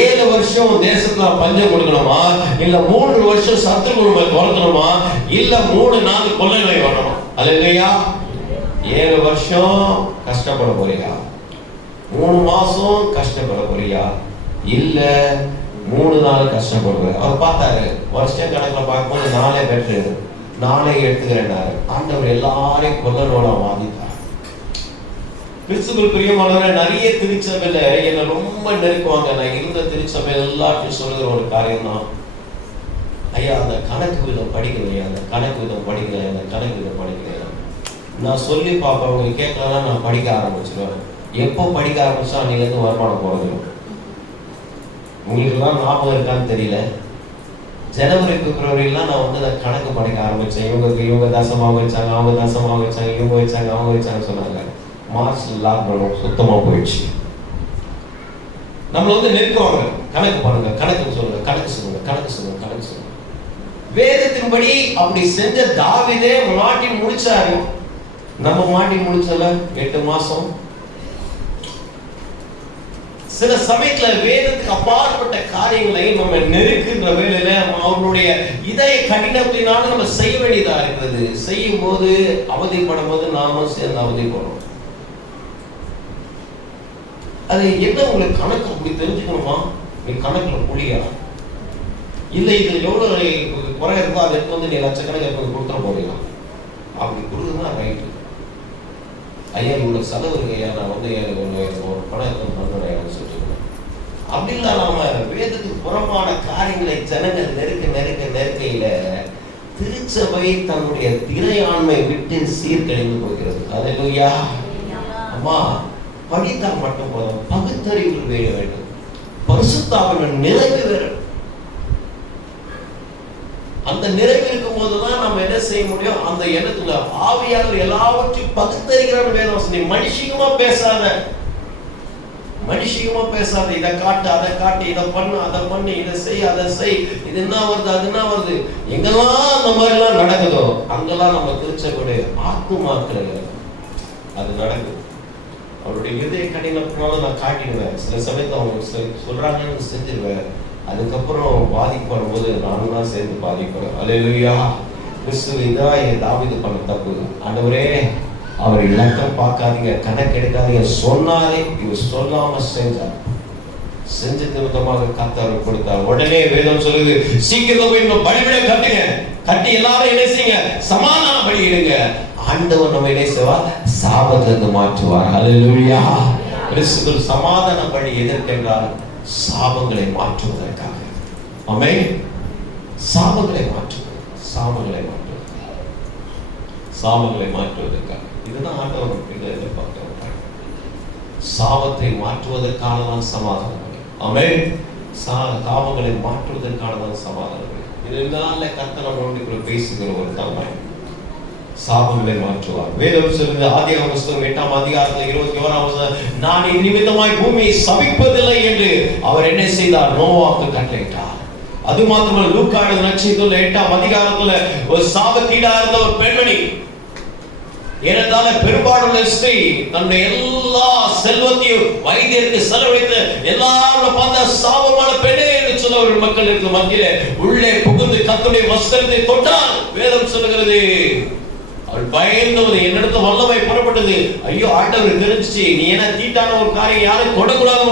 7 வருஷம் தேசத்துல பஞ்சம் கொடுக்கணுமா, இல்ல 3 வருஷம் சத்துருக்களை துரத்தணுமா, இல்ல 3 நாள் கொள்ளை நோய் வரணும். அல்லேலூயா. 7 வருஷம் கஷ்டப்பட போறியா, 3 மாசம் கஷ்டப்பட போறியா, இல்ல 3 நாள் கஷ்டப்படுற? அவர் பார்த்தாரு, வருஷ கணக்குல பார்க்கும்போது 4 பெற்று 4 எடுத்துக்கிறேன்னாரு. ஆண்டவர் எல்லாரையும் கொல்லனோட வாதித்தார். கிறிஸ்துவுக்குள் பிரியமானவரே, நிறைய திருச்சபையில என்ன ரொம்ப நெருக்குவாங்க. நான் இருந்த திருச்சபை எல்லாத்தையும் சொல்லுகிற ஒரு காரியம் தான், ஐயா அந்த கணக்கு விதம் படிக்கலையா, அந்த கணக்கு விதம் படிக்கலையா, அந்த கணக்கு விதம் படிக்கலையா. நான் சொல்லி பார்ப்பேன், அவங்க கேட்கலாம், நான் படிக்க ஆரம்பிச்சிடுவேன். எப்போ படிக்க ஆரம்பிச்சா அன்னையிலேருந்து வருமானம் போறது. உங்களுக்கு எல்லாம் ஞாபகம் இருக்கான்னு தெரியல, ஜனவரி பிப்ரவரிலாம் நான் அந்த கணக்கு படிக்க ஆரம்பிச்சேன். இவங்க தசமாக வச்சாங்க, அவங்க தசமாக வச்சாங்க, இவங்க வச்சாங்க, அவங்க வச்சாங்க சொன்னாங்க. மார்ச் லாக்டவுன் சுத்தமா போயிடுச்சு. நம்மள நெருக்குவாங்க, கணக்கு பண்ணுங்க, கணக்கு சொல்லுங்க, கணக்கு சொல்லுங்க, கணக்கு சொல்லுங்க, கணக்கு சொல்லுங்க. வேதத்தின்படி அப்படி செஞ்ச தாவீதே மாட்டி முடிச்சாரு. நம்ம மாட்டி முடிச்சல 8 மாசம். சில சமயத்துல வேதத்துக்கு அப்பாற்பட்ட காரியங்களை நம்ம நெருக்குன்ற வேலையில அவருடைய இதய கடினத்தினால நம்ம செய்ய வேண்டியதா இருக்கிறது. செய்யும் போது அவதிப்படும் போது நாமும் சேர்ந்து அவதிப்படும். அது என்ன உங்களுக்கு கணக்கு அப்படி தெரிஞ்சுக்கணுமா? நீ கணக்குல புளியா இல்ல, இது எவ்வளவு குறை இருக்கோ அதை எடுத்து நீ லட்சக்கணக்கு கொடுத்துட போறீங்க. அப்படி கொடுக்குதுன்னா ரைட்டு. ஐயா இவ்வளவு செலவு இருக்கு ஐயா, நான் ஒரு பணம் பண்ணுறேன் சொல்லிருக்கேன். அப்படி இல்லாம வேதத்துக்கு புறமான காரியங்களை ஜனங்கள் நெருக்கையில திருச்சபை தன்னுடைய திரையாண்மை விட்டு சீர்கழிந்து போகிறது. அல்லேலூயா. அம்மா படித்தால் மட்டும் போதும், பகுத்தறிவு வேற வேண்டும், பரிசுத்தாவின் நிறைவு வேணும். அந்த நிறைவு இருக்கும் போதுதான் நம்ம என்ன செய்ய முடியும்? அந்த எண்ணத்துல ஆவியானவர் எல்லாவற்றையும் பகுத்தறிகிற வேதவசனி. மனுஷிகமா பேசாத, மனுஷிகமா பேசாத. இதை காட்டு, அதை காட்டு, இதை பண்ணு, அதை பண்ணு, இதை செய், அதை செய், இது என்ன வருது, அது என்ன வருது. எங்கெல்லாம் அந்த மாதிரி எல்லாம் நடக்குதோ அங்கெல்லாம் நம்ம திருச்சபையுடைய ஆத்துமாக்கள் அது நடக்குது. அவருடைய இதய கடினத்தினால நான் காட்டிடுவேன். சில சமயத்தை அவங்க சொல்றாங்கன்னு செஞ்சிருவேன். அதுக்கப்புறம் பாதிப்பு வரும்போது நானும் தான் சேர்ந்து பாதிப்பேன். அல்லேலூயா. கிறிஸ்துவ இதான் தாவீது பண்ண தப்பு. ஆண்டவரே அவர் இலக்கம் பார்க்காதீங்க, கணக்கு எடுக்காதீங்க சொன்னாரே, இவர் சொல்லாம செஞ்சார். செஞ்ச நிமித்தமாக கர்த்தர் கொடுத்தார். உடனே வேதம் சொல்லுது, சீக்கிரம் போய் நம்ம பலிபீட கட்டுங்க, கட்டி எல்லாரும் என்ன செய்யுங்க, சமாதான பலியிடுங்க. ஆண்டவர் நம்ம என்ன செய்வார்? சாபத்திலிருந்து மாற்றுவார். அல்லேலூயா. கிறிஸ்துவுக்குள் சமாதான பலி எதற்கென்றால் சாபங்களை மாற்றுவதற்காக. ஆமென். சாபங்களை மாற்றுவதற்காக. இதுதான் ஆண்டவர் எதிர்பார்க்கிறார். சாபத்தை மாற்றுவதற்கான தான் சமாதானம். ஆமென். சாபங்களை மாற்றுவதற்கான தான் சமாதானம். இதனால கர்த்தர் நம்மோடு பேசுகிற ஒரு தன்மை. சாபங்களை மாற்றுவார். வேதம் சொல்லுது, ஆதியாகமம் புத்தகம் 8ஆம் அதிகாரத்தில் 21ஆம் வசனம், நான் நிமித்தமாய் பூமியை சபிப்பதில்லை என்று அவர் என்ன செய்தார்? நோவாவுக்கு கட்டளையிட்டார். அது மாத்திரமல்ல, லூக்கா எழுதின நற்செய்தியில 8ஆம் அதிகாரத்துல ஒரு சாபத்தீடா இருந்த ஒரு பெண்மணி, ஏனென்றால் பெரும்பாலுள்ள ஸ்திரீ தன்னுடைய எல்லா செல்வத்தையும் வைத்தியருக்கு செலவழித்து எல்லாரும் பார்த்த சாபமான பெண்ணே என்று சொல்ல ஒரு மக்களுக்கு மத்தியிலே உள்ளே புகுந்து கர்த்தருடைய வஸ்திரத்தை தொட்டால் வேதம் சொல்லுகிறது, அவள் பயந்தது. என்னிடத்துல வல்லமை புறப்பட்டது. ஐயோ ஆண்டவர் தெரிஞ்சிச்சு, நீ என்ன தீட்டான ஒரு காரியம் யாரும் தொடக்கூடாத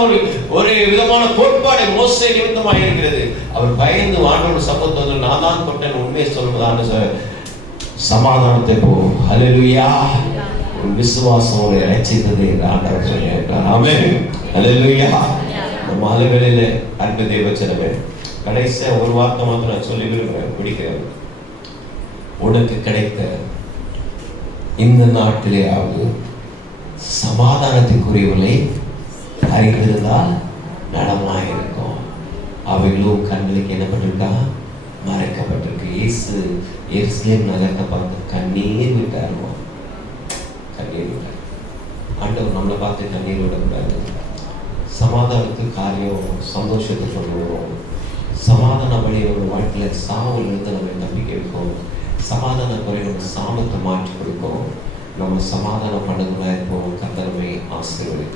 ஒரு விதமான கோட்பாடு மோசே நிமித்தமாக இருக்கிறது. அவர் பயந்து ஆண்டவர் சம்பவத்தை நான் தான் தொட்டேன் உண்மையை சொல்வதான்னு சமாதானத்தை போ. ஹல்லேலூயா. விசுவாசம் ஒரு இறைச்சித்தது ஆண்டவர் சொல்லியிருக்கிறார். ஆமென். ஹல்லேலூயா. நம்ம அலுவலில் அன்பு தேவச்சனமே, கடைசியா ஒரு வார்த்தை மாத்திரம் நான் சொல்லி விரும்புகிறேன், பிடிக்கிறேன். உனக்கு கிடைத்த இந்த நாட்டிலேயாவது சமாதானத்துக்குரியவர்களை அறிந்திருந்தால் நலமாயிருக்கும். அவைகளும் கண்களுக்கு என்ன பண்ணிருக்கா? மறைக்கப்பட்டிருக்கு. இயேசு எருசலேம் நகரத்தை பார்த்து கண்ணீர் விட்டாருமா, கண்ணீர் விட்டார். ஆண்டவர் நம்மளை பார்த்து கண்ணீர் விடக்கூடாது. சமாதானத்துக்கு காரியம், சந்தோஷத்தை சொல்லுவோம், சமாதான பலி நம்ம வாழ்க்கையில சாவில் இருந்து நம்ம தப்பிக்க வைக்கும். சமாதான குறை நம்ம சாபத்தை மாற்றி கொடுக்கும். நம்ம சமாதானம் பண்ணுறதுல இருப்போம். கர்த்தர் நம்மை ஆசீர்வதிக்கிறார்.